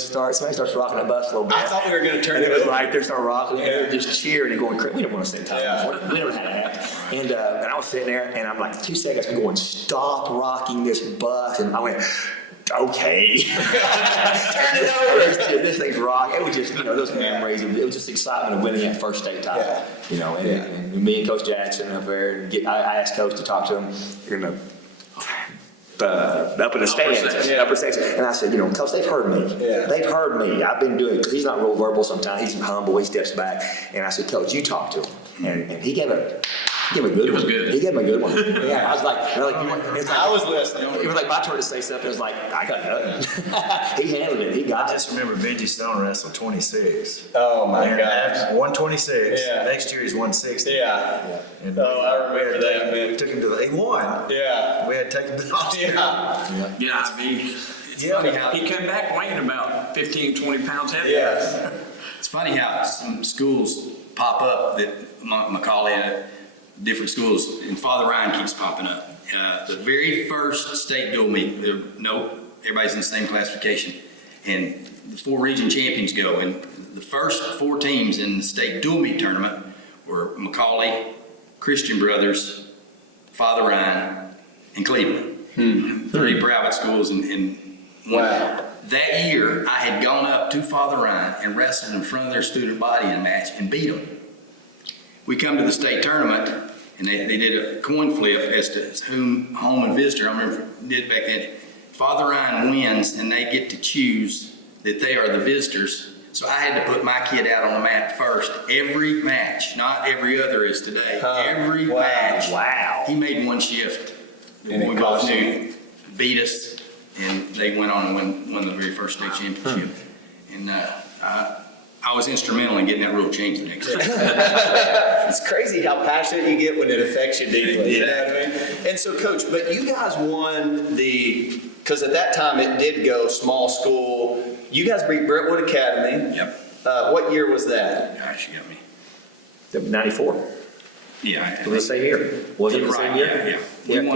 somebody starts rocking the bus a little bit. I thought we were going to turn And it it was over. like they start rocking, and Yeah. they're just cheering and going crazy. We didn't want to sit down Yeah. before. We never had that. And I was sitting there, and I'm like, 2 seconds, I'm going, stop rocking this bus. And I went, okay. Turn it over. This thing's rocking. It was just, those memories. It was just excitement of winning that first state title. Yeah. And me and Coach Jackson up there, and I asked Coach to talk to him. Up in the stands, section. upper section. And I said, Coach, they've heard me. Yeah. They've heard me. I've been doing it, because he's not real verbal sometimes. He's humble. He steps back. And I said, Coach, you talk to him. And he gave a good one. It was good. He gave him a good one. Yeah, I was like, it's like I was listening. it was like my turn to say something. It was like, I got nothing. He handled it. He got I it. just remember Benji Stone wrestled 26. Oh, my And gosh. after 126. Yeah. Next year he's 160. Yeah. And Oh, I remember that, man. We took him to he won. Yeah. We had to take him to the hospital. Yeah. Yeah, I mean, it's Yeah. funny how he came back weighing about 15, 20 pounds heavier. Yeah. It's funny how some schools pop up that Macaulay and different schools, and Father Ryan keeps popping up. The very first state dual meet, everybody's in the same classification, and the 4 region champions go, and the first 4 teams in the state dual meet tournament were Macaulay, Christian Brothers, Father Ryan, and Cleveland. 3 private schools and Wow. that year, I had gone up to Father Ryan and wrestled in front of their student body in a match and beat them. We come to the state tournament, and they did a coin flip as to whom home and visitor. I remember did back then. Father Ryan wins, and they get to choose that they are the visitors. So I had to put my kid out on the mat first every match, not every other is today. Huh. Every Wow. match. Wow. He made one shift. And it We both cost him. knew, beat us, and they went on and won the very first state championship. And I was instrumental in getting that rule changed the next year. It's crazy how passionate you get when it affects you deeply. You know what I mean? And so, Coach, but you guys won because at that time it did go small school. You guys beat Brentwood Academy. Yep. What year was that? Gosh, you got me. 94. Yeah. It was the same year. Was it the same year? Yeah. Yeah,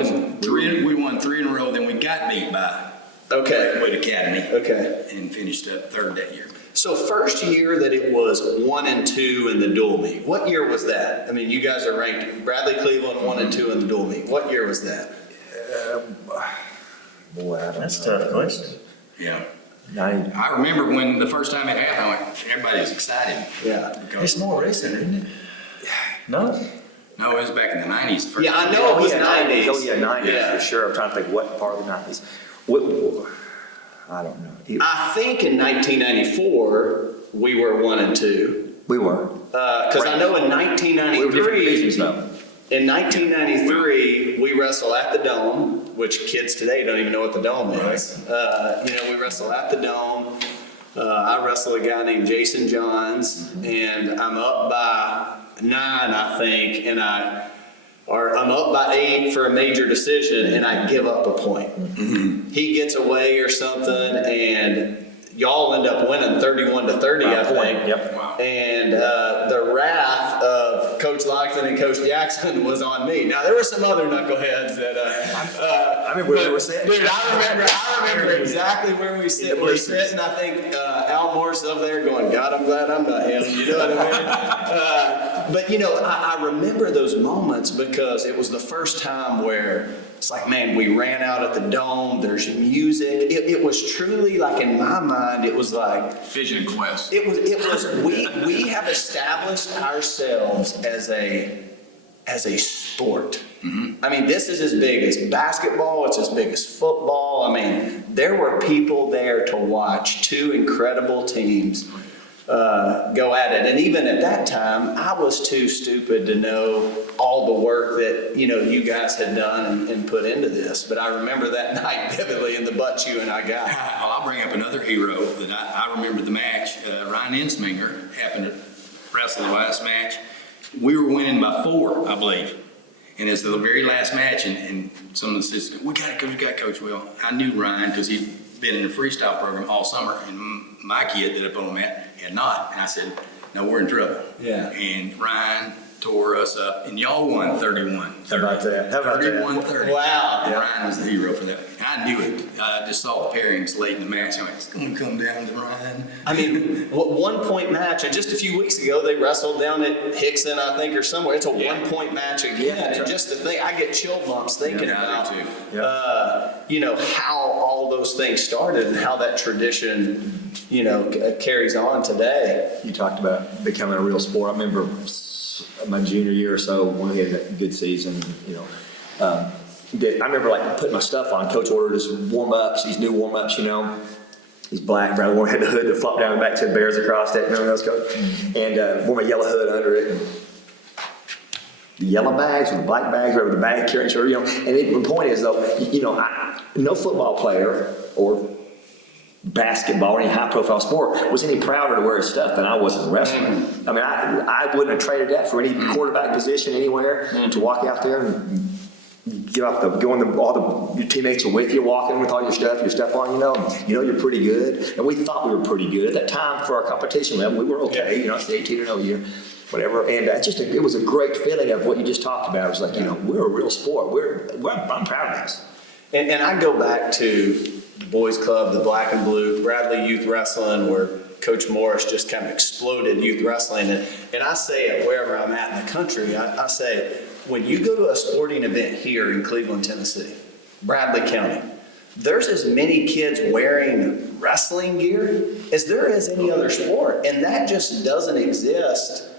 We won 3 in a row, then we got beat by Okay. Brentwood Academy Okay. and finished up 3rd that year. So first year that it was 1 and 2 in the dual meet. What year was that? I mean, you guys are ranked Bradley Cleveland 1 and 2 in the dual meet. What year was that? Boy, I don't That's a know. tough question. Yeah. 90. I remember when the first time it happened, everybody was excited. Yeah. It's Because, more recent, isn't it? No? no, it was back in the 90s. the first Yeah, I time. know it was yeah, 90s. Oh, yeah, 90s Yeah. for sure. I'm trying to think what part of the 90s. I don't know. I think in 1994 we were 1 and 2. We were. Because I know in We were different divisions 1993, though. in 1993 we wrestle at the Dome, which kids today don't even know what the Dome is. We wrestle at the Dome. I wrestle a guy named Jason Johns, and I'm up by 9, I think, or I'm up by 8 for a major decision, and I give up a point. He gets away or something, and y'all end up winning 31-30, I think. Yep. Wow. And the wrath of Coach Lockton and Coach Jackson was on me. Now, there were some other knuckleheads that I remember where we were sitting. Dude, I remember exactly where we In the sit. We're bleachers. sitting. I think Al Moore's over there going, "God, I'm glad I'm not him." You know what I mean? But you know, I remember those moments because it was the first time where it's like, man, we ran out at the dome. There's music. It was truly like, in my mind, it was like Vision Quest. it was. We have established ourselves as a sport. I mean, this is as big as basketball, it's as big as football. I mean, there were people there to watch two incredible teams go at it. And even at that time, I was too stupid to know all the work that, you know, you guys had done and put into this. But I remember that night vividly in the butts you and I got. Well, I'll bring up another hero that I remember the match. Ryan Ensminger happened to wrestle the last match. We were winning by 4, I believe. And it's the very last match, and some of the assistants, we got Coach Will. I knew Ryan because he'd been in the freestyle program all summer, and my kid that I put on the mat had not. And I said, no, we're in trouble. Yeah. And Ryan tore us up, and y'all won 31-30. How about that? How about that? 31-30. Wow. And Ryan was the hero for that. And I knew it. I just saw the pairings late in the match. I went, it's going to come down to Ryan. I mean, 1 point match, and just a few weeks ago they wrestled down at Hickson, I think, or somewhere. It's a 1 point match again, Yeah, that's and right. just to think, I get chill bumps thinking Yeah, I about, do too. you know, how all those things started and how that tradition, you know, carries on today. You talked about becoming a real sport. I remember my junior year or so when we had that good season, you know. I remember like putting my stuff on. Coach ordered us warm-ups, these new warm-ups, you know. These black, brown, one had the hood that flopped down the back, said Bears across it. Remember those, Coach? And wore my yellow hood under it. And the yellow bags or the black bags, whatever the bag carrying, you know. And the point is, though, you know, no football player or basketball or any high-profile sport was any prouder to wear his stuff than I was as a wrestler. I mean, I wouldn't have traded that for any quarterback position anywhere to walk out there and get off your teammates are with you, walking with all your stuff on, you know you're pretty good. And we thought we were pretty good at that time for our competition level. We were okay, you know, it's 18-0 year, whatever. And it was a great feeling of what you just talked about. It was like, you know, we're a real sport. I'm proud of this. And I go back to the boys club, the Black and Blue, Bradley Youth Wrestling, where Coach Morris just kind of exploded youth wrestling. And I say it wherever I'm at in the country, I say, when you go to a sporting event here in Cleveland, Tennessee, Bradley County, there's as many kids wearing wrestling gear as there is any other sport. And that just doesn't exist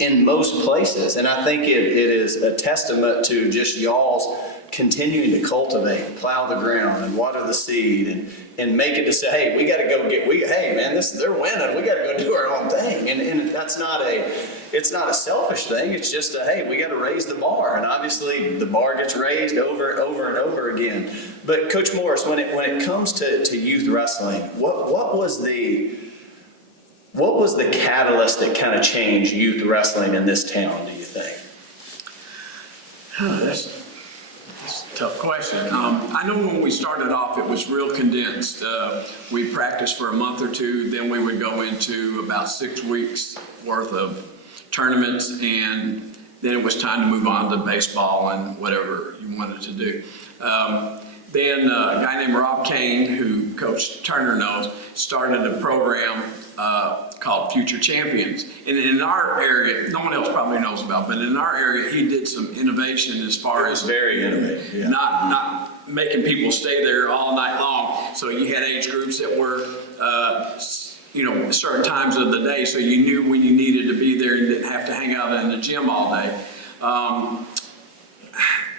in most places. And I think it is a testament to just y'all's continuing to cultivate, plow the ground and water the seed and make it to say, hey, we got to go hey man, they're winning. We got to go do our own thing. And that's it's not a selfish thing. It's just hey, we got to raise the bar. And obviously the bar gets raised over and over again. But Coach Morris, when it comes to youth wrestling, what was the catalyst that kind of changed youth wrestling in this town, do you think? That's a tough question. I know when we started off, it was real condensed. We practiced for a month or two, then we would go into about 6 weeks worth of tournaments, and then it was time to move on to baseball and whatever you wanted to do. Then a guy named Rob Kane, who Coach Turner knows, started a program called Future Champions. And in our area, no one else probably knows about, but in our area, he did some innovation as far as Very innovative. Yeah. not making people stay there all night long. So you had age groups that were, certain times of the day, so you knew when you needed to be there and didn't have to hang out in the gym all day.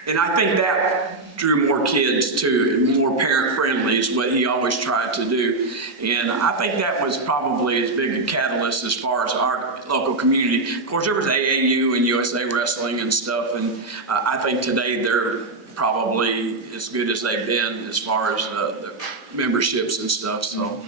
And I think that drew more kids too, more parent-friendly is what he always tried to do. And I think that was probably as big a catalyst as far as our local community. Of course, there was AAU and USA Wrestling and stuff, and I think today they're probably as good as they've been as far as the memberships and stuff. So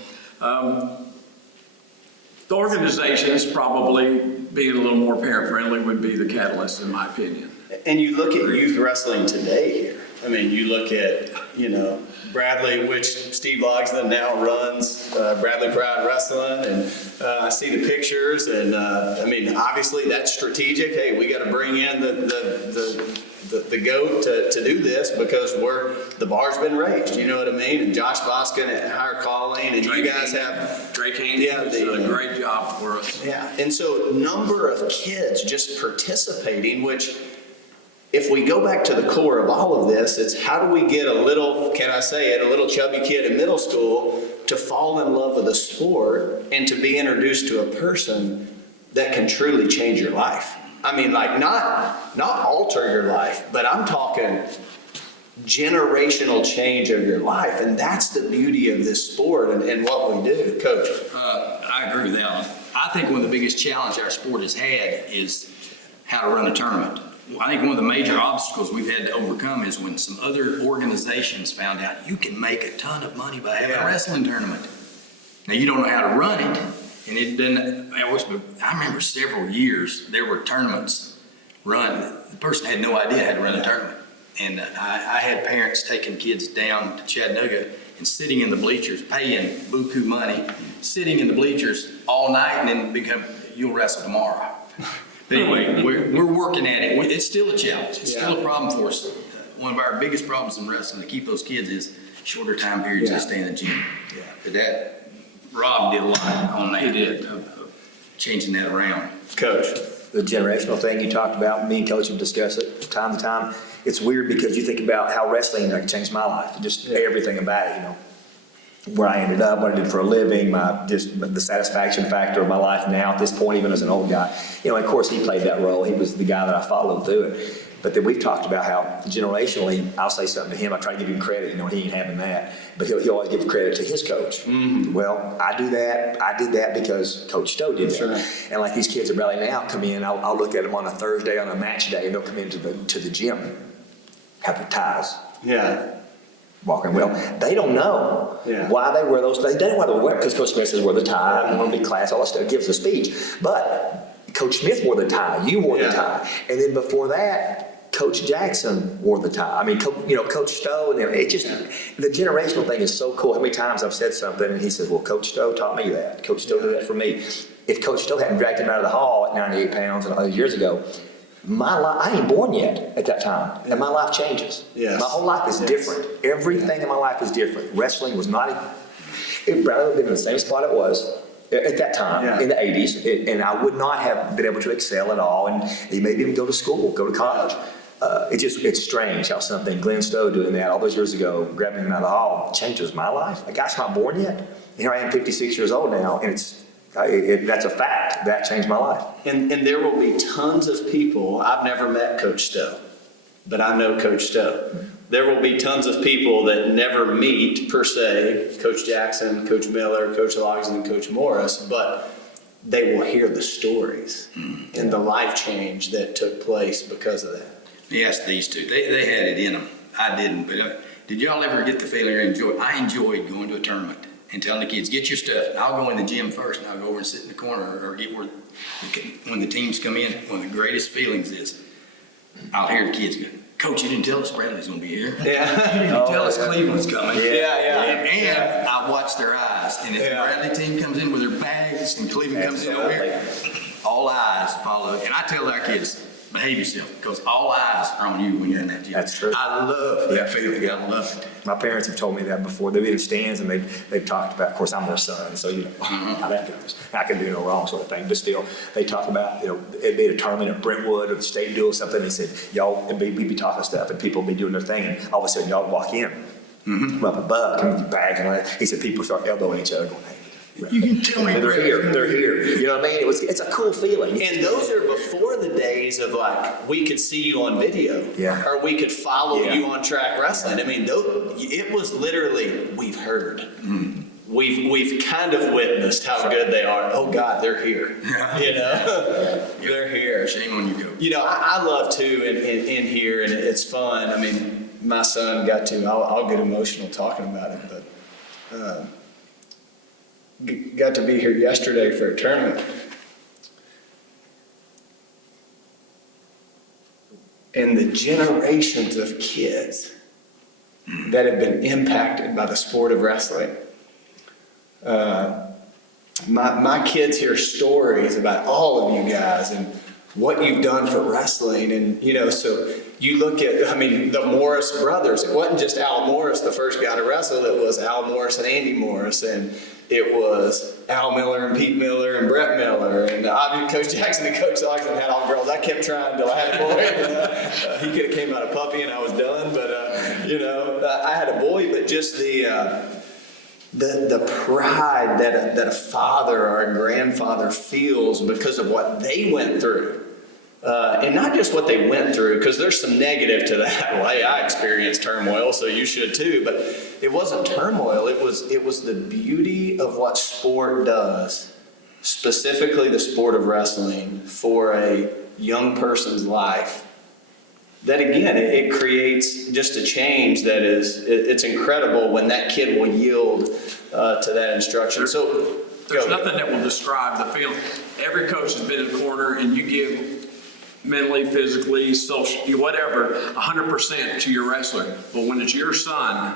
the organizations probably being a little more parent-friendly would be the catalyst, in my opinion. And you look at youth wrestling today here. I mean, you look at, Bradley, which Steve Logsdon now runs, Bradley Pride Wrestling, and I see the pictures, and obviously that's strategic. Hey, we got to bring in the the GOAT to do this because the bar's been raised, you know what I mean? And Josh Boskin at Higher Calling, and you guys have. Drake Haney Yeah, has done a great job for us. Yeah, and so number of kids just participating, which if we go back to the core of all of this, it's how do we get a little, can I say it, a little chubby kid in middle school to fall in love with a sport and to be introduced to a person that can truly change your life. I mean, like not alter your life, but I'm talking generational change of your life. And that's the beauty of this sport and what we do. Coach. I agree with that. I think one of the biggest challenges our sport has had is how to run a tournament. I think one of the major obstacles we've had to overcome is when some other organizations found out you can make a ton of money by having a wrestling tournament. Now, you don't know how to run it, and it doesn't. I remember several years there were tournaments run. The person had no idea how to run a tournament, and I had parents taking kids down to Chattanooga and sitting in the bleachers, paying buku money, sitting in the bleachers all night, and then you'll wrestle tomorrow. But anyway, we're working at it. It's still a challenge. It's still a problem for us. One of our biggest problems in wrestling to keep those kids is shorter time periods they stay in the gym. Yeah. But Rob did a lot on that. He did of changing that around. Coach. The generational thing you talked about, me and Coach have discussed it time to time. It's weird because you think about how wrestling changed my life, just everything about it, you know. Where I ended up, what I did for a living, the satisfaction factor of my life now at this point, even as an old guy. You know, of course, he played that role. He was the guy that I followed through it. But then we've talked about how generationally, I'll say something to him, I try to give him credit, you know, he ain't having that. But he'll always give credit to his coach. Mm-hmm. Well, I did that because Coach Stowe did that. Right. And like these kids at Raleigh now come in, I'll look at them on a Thursday on a match day, and they'll come into the gym, have their ties. Yeah. Walking. Well, they don't know why they wear those. They don't know why they wear it because Coach Smith says wear the tie, you want to be class, all that stuff, gives a speech. But Coach Smith wore the tie, you wore the tie. And then before that, Coach Jackson wore the tie. I mean, Coach Stowe, and it just, the generational thing is so cool. How many times I've said something and he says, well, Coach Stowe taught me that. Coach Stowe did that for me. If Coach Stowe hadn't dragged him out of the hall at 98 pounds and years ago, my life, I ain't born yet at that time, and my life changes. Yes. My whole life is different. Everything in my life is different. Wrestling was not, it rather been in the same spot it was at that time in the 80s, and I would not have been able to excel at all, and maybe even go to school, go to college. It's strange how something, Glenn Stowe doing that all those years ago, grabbing him out of the hall, changes my life. A guy's not born yet. Here I am, 56 years old now, and that's a fact. That changed my life. And there will be tons of people, I've never met Coach Stowe, but I know Coach Stowe. There will be tons of people that never meet, per se, Coach Jackson, Coach Miller, Coach Logsdon, and Coach Morris, but they will hear the stories and the life change that took place because of that. Yes, these two. They had it in them. I didn't. But did y'all ever get the feeling or enjoy? I enjoyed going to a tournament and telling the kids, get your stuff. I'll go in the gym first, and I'll go over and sit in the corner or get where, when the teams come in, one of the greatest feelings is, I'll hear the kids go, Coach, you didn't tell us Bradley's going to be here. Yeah. You didn't tell us Cleveland's coming. Yeah. And I watch their eyes. And if the Bradley team comes in with their bags and Cleveland comes in over here, all eyes follow. And I tell our kids, behave yourself, because all eyes are on you when you're in that gym. That's true. I love that feeling. I love it. My parents have told me that before. They've been in the stands and they've talked about, of course, I'm their son, so you know how that goes. I can do no wrong sort of thing, but still, they talk about, it'd be a tournament at Brentwood or the state duel or something. They said, y'all, we'd be talking stuff and people would be doing their thing, and all of a sudden y'all walk in, up above, come with your bag, and all that. He said people start elbowing each other, going, hey. You can tell me They're here. You know what I mean? It's a cool feeling. And those are before the days of like, we could see you on video. Yeah. Or we could follow you on track wrestling. I mean, it was literally, we've heard. We've kind of witnessed how good they are. Oh God, they're here. They're here. Shame on you, Coach. I love too in here, and it's fun. I mean, my son got to, I'll get emotional talking about it, but got to be here yesterday for a tournament. And the generations of kids that have been impacted by the sport of wrestling. My kids hear stories about all of you guys and what you've done for wrestling. And, you know, so you look at, I mean, the Morris brothers, it wasn't just Al Morris, the first guy to wrestle, it was Al Morris and Andy Morris, and it was Al Miller and Pete Miller and Brett Miller, and obviously Coach Jackson and Coach Oxen had all girls. I kept trying until I had a boy. He could have came out a puppy and I was done, but, you know, I had a boy, but just the pride that a father or a grandfather feels because of what they went through. And not just what they went through, because there's some negative to that. Well, hey, I experienced turmoil, so you should too. But it wasn't turmoil. It was the beauty of what sport does, specifically the sport of wrestling, for a young person's life. That again, it creates just a change that it's incredible when that kid will yield to that instruction. So There's nothing that will describe the feeling. Every coach has been in the corner, and you give mentally, physically, socially, whatever, 100% to your wrestler. But when it's your son,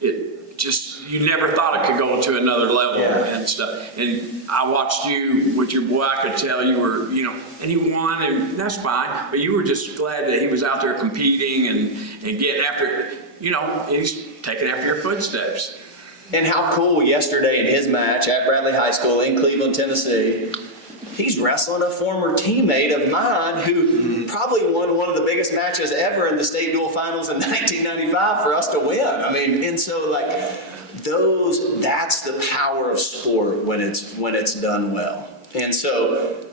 it just, you never thought it could go to another level and stuff. And I watched you with your boy, I could tell you were, you know, and he won, and that's fine, but you were just glad that he was out there competing and getting after, you know, he's taking after your footsteps. And how cool yesterday in his match at Bradley High School in Cleveland, Tennessee, he's wrestling a former teammate of mine who probably won one of the biggest matches ever in the state dual finals in 1995 for us to win. I mean, and so like that's the power of sport when it's done well. And so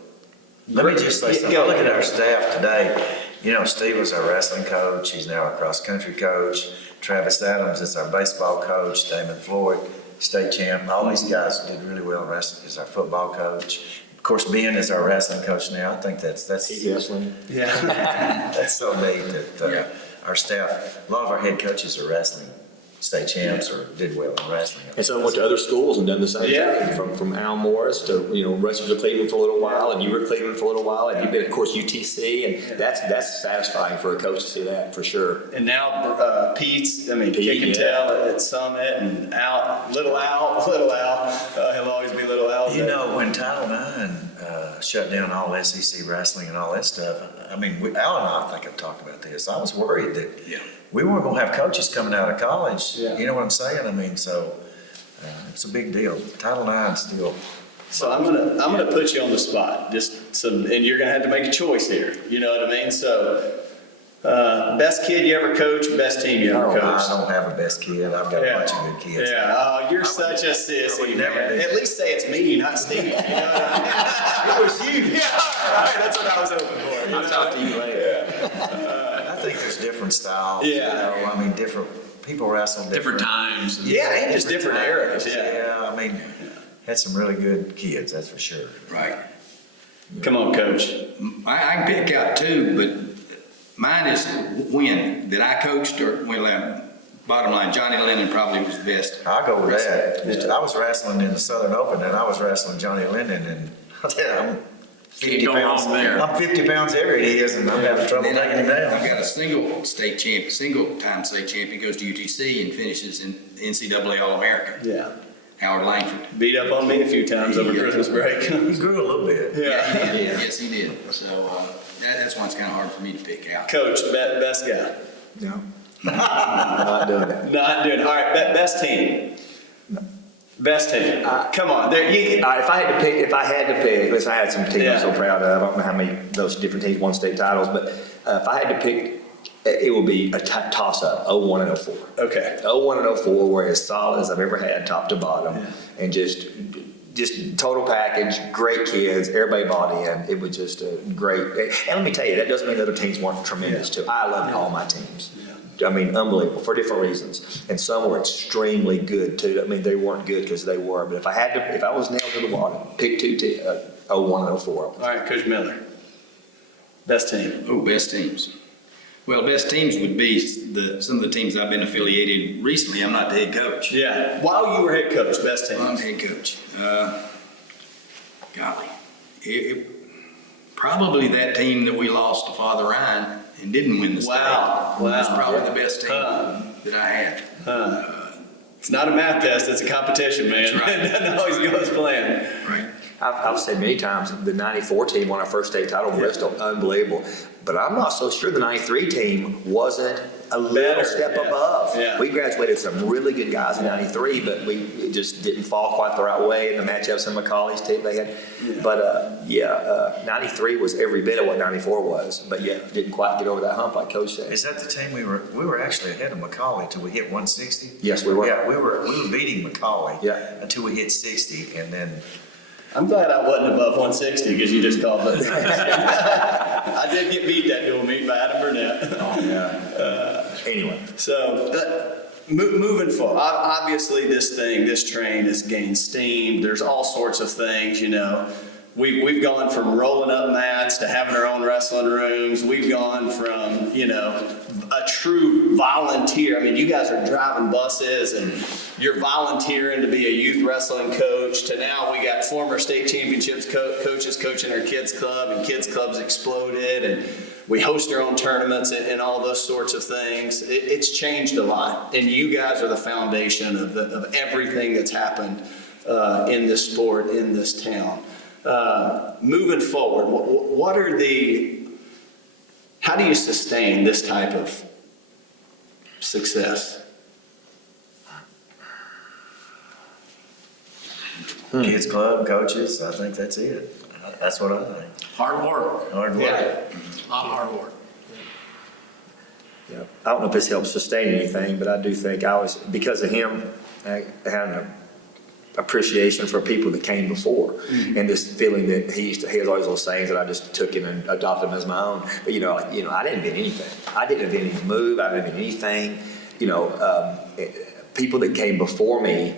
Let me just say something. Look at our staff today. You know, Steve was our wrestling coach. He's now our cross-country coach. Travis Adams is our baseball coach. Damon Floyd, state champ. All these guys did really well in wrestling. Is our football coach. Of course, Ben is our wrestling coach now. I think that's wrestling. yeah. that's so neat that our staff, a lot of our head coaches are wrestling state champs or did well in wrestling. And some went to other schools and done the same Yeah. thing, from Al Morris to, you know, wrestled at Cleveland for a little while, and you were at Cleveland for a little while, and you've been, of course, UTC, and that's satisfying for a coach to see that, for sure. And now Pete's, I mean, kick and tell at Summit, and Little Al, he'll always be Little Al. You know, when Title IX shut down all SEC wrestling and all that stuff, I mean, Al and I think I've talked about this. I was worried that we weren't going to have coaches coming out of college. Yeah. You know what I'm saying? I mean, so it's a big deal. Title IX still. So I'm gonna put you on the spot, and you're gonna have to make a choice here. You know what I mean? So, best kid you ever coached, best team you ever coached. I don't have a best kid. I've got a bunch of good kids. Yeah. Oh, you're such a sissy, man. At least say it's me, not Steve. You know what I mean? It was you. Yeah. All right. That's what I was hoping for. I'll talk to you later. I think there's different styles. Yeah. You know? I mean, different people wrestle Different times. Yeah, and just different eras. Yeah. Yeah, I mean, had some really good kids, that's for sure. Right. Come on, Coach. I can pick out two, but mine is when that I coached, or bottom line, Johnny Lennon probably was the best. I'll go with that. I was wrestling in the Southern Open, and I was wrestling Johnny Lennon, and I'm 50 Can't go pounds. wrong there. I'm 50 pounds heavier than he is, and I'm having trouble Then taking him I've down. got a single-time state champion, goes to UTC and finishes in NCAA All-American, Yeah. Howard Langford. Beat up on me a few times over Christmas break. He grew a little bit. Yeah. He did. Yes, he did. So that's why it's kind of hard for me to pick out. Coach, best guy. No. Not doing it. Not doing. All right. Best team. Best team. Come on. There. If I had to pick, listen, I had some teams I'm so Yeah. proud of. I don't know how many of those different teams won state titles, but if I had to pick, it would be a toss-up, 01 and 04. Okay. 01 and 04 were as solid as I've ever had, top to bottom, and just total package, great kids, everybody bought in. It was just a great. And let me tell you, that doesn't mean other teams weren't tremendous too. I loved all my teams. I mean, unbelievable for different reasons, and some were extremely good too. I mean, they weren't good because they were, but if I was nailed to the wall, pick 01 and 04. All right, Coach Miller. Best team. Oh, best teams. Well, best teams would be some of the teams I've been affiliated recently. I'm not the head coach. Yeah. While you were head coach, best team. I'm the head coach. Golly, probably that team that we lost to Father Ryan and didn't win the state. Wow. Was Wow. probably the best team that I had. It's not a math test. It's a competition, man. That's right. It doesn't always go as planned. Right. I've said many times, the 94 team won our first state title in Bristol, unbelievable. But I'm not so sure the 93 team wasn't a little Better, step yeah. above. Yeah. We graduated some really good guys in 93, but it just didn't fall quite the right way in the matchups in McCauley's team they had. But 93 was every bit of what 94 was, but didn't quite get over that hump like Coach said. Is that the team we were actually ahead of McCauley till we hit 160? Yes, we were. Yeah, we were beating McCauley. Yeah. Until we hit 60, and then I'm glad I wasn't above 160 because you just called it. I did get beat that dual meet by Adam Burnett. Anyway. So moving forward, obviously this train has gained steam. There's all sorts of things, you know. We've gone from rolling up mats to having our own wrestling rooms. We've gone from, you know, a true volunteer. I mean, you guys are driving buses and you're volunteering to be a youth wrestling coach to now we got former state championships coaches coaching our kids club, and kids clubs exploded, and we host our own tournaments and all those sorts of things. It's changed a lot, and you guys are the foundation of everything that's happened in this sport, in this town. Moving forward, how do you sustain this type of success? kids club, coaches, I think that's it. That's what I think. Hard work, Hard work. Yeah. a lot of hard work. Yeah, I don't know if this helps sustain anything, but I do think because of him, I had an appreciation for people that came before, and this feeling that he has all these little sayings that I just took him and adopted them as my own. But I didn't invent anything. I didn't invent any move. I didn't invent anything. People that came before me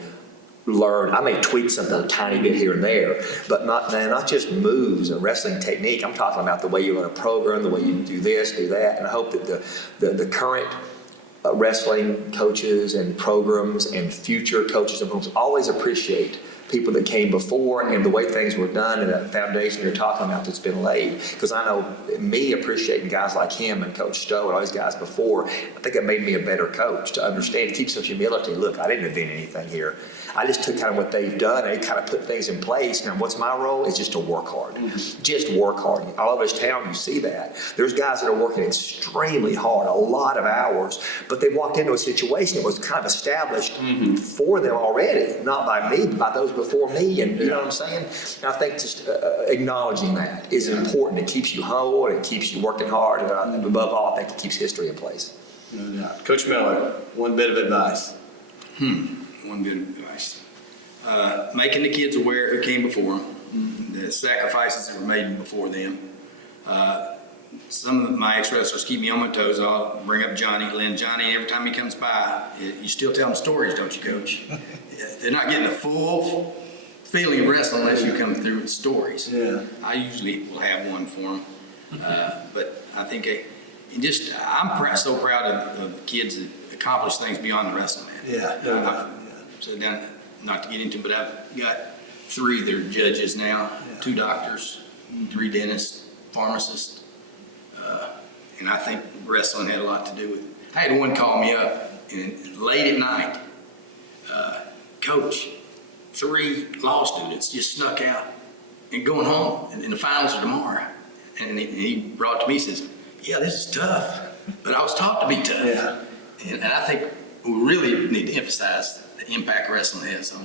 learned. I may tweak something a tiny bit here and there, but not just moves and wrestling technique. I'm talking about the way you run a program, the way you do this, do that, and I hope that the current wrestling coaches and programs and future coaches and programs always appreciate people that came before and the way things were done and that foundation you're talking about that's been laid. Because I know me appreciating guys like him and Coach Stowe and all these guys before, I think it made me a better coach to understand, to keep some humility. Look, I didn't invent anything here. I just took kind of what they've done and kind of put things in place. Now, what's my role? Is just to work hard. Just work hard. All over this town, you see that. There's guys that are working extremely hard, a lot of hours, but they walked into a situation that was kind of established for them already, not by me, but by those before me. And you know what I'm saying? And I think just acknowledging that is important. It keeps you whole, and it keeps you working hard, and above all, I think it keeps history in place. No doubt. Coach Miller, one bit of advice. One good advice. Making the kids aware who came before them, the sacrifices that were made before them. Some of my ex-wrestlers keep me on my toes. I'll bring up Johnny, every time he comes by, you still tell them stories, don't you, Coach? They're not getting the full feeling of wrestling unless you come through with stories. Yeah. I usually will have one for them. But I think I'm so proud of kids that accomplish things beyond the wrestling mat. Yeah, no doubt. So down, not to get into, but I've got 3 that are judges now, 2 doctors, 3 dentists, pharmacists, and I think wrestling had a lot to do with it. I had one call me up and late at night, Coach, 3 law students just snuck out and going home, and the finals are tomorrow. And he brought it to me and says, yeah, this is tough, but I was taught to be tough. Yeah. And I think we really need to emphasize the impact wrestling has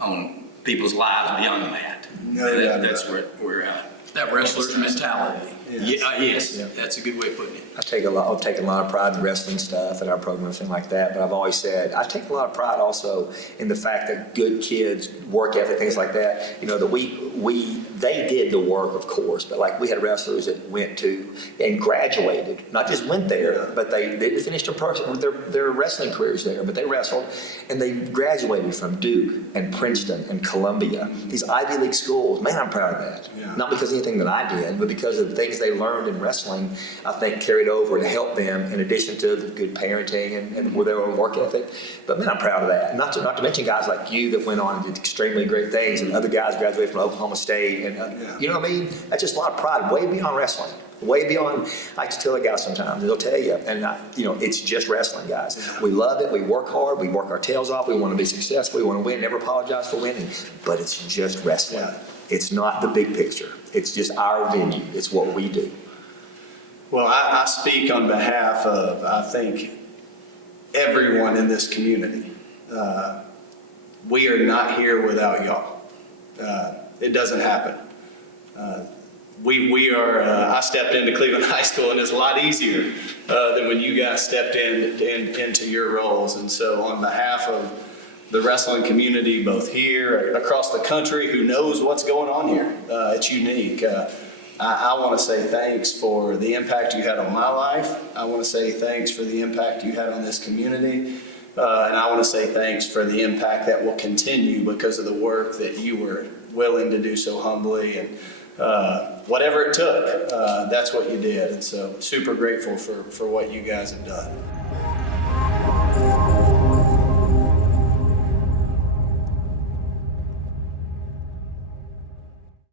on people's lives beyond the mat. No doubt That's about where That wrestler's mentality. yes, Yeah. that's a good way of putting it. I've taken a lot of pride in wrestling stuff and our program and things like that, but I've always said, I take a lot of pride also in the fact that good kids, work ethic, things like that, that they did the work, of course, but like we had wrestlers that went to and graduated, not just went there, but they finished their wrestling careers there, but they wrestled and they graduated from Duke and Princeton and Columbia, these Ivy League schools. Man, I'm proud of that. Yeah. Not because of anything that I did, but because of the things they learned in wrestling, I think carried over to help them in addition to the good parenting and with their own work ethic. But man, I'm proud of that. Not to mention guys like you that went on and did extremely great things, and other guys graduated from Oklahoma State, and you know what I mean? That's just a lot of pride, way beyond wrestling. Way beyond, I like to tell the guys sometimes, they'll tell you, and it's just wrestling, guys. We love it, we work hard, we work our tails off, we want to be successful, we want to win, never apologize for winning, but it's just wrestling. It's not the big picture. It's just our venue. It's what we do. Well, I speak on behalf of, I think, everyone in this community. We are not here without y'all. It doesn't happen. We are, I stepped into Cleveland High School, and it's a lot easier than when you guys stepped into your roles. And so on behalf of the wrestling community, both here, across the country, who knows what's going on here, it's unique. I want to say thanks for the impact you had on my life. I want to say thanks for the impact you had on this community. And I want to say thanks for the impact that will continue because of the work that you were willing to do so humbly. And whatever it took, that's what you did. And so super grateful for what you guys have done.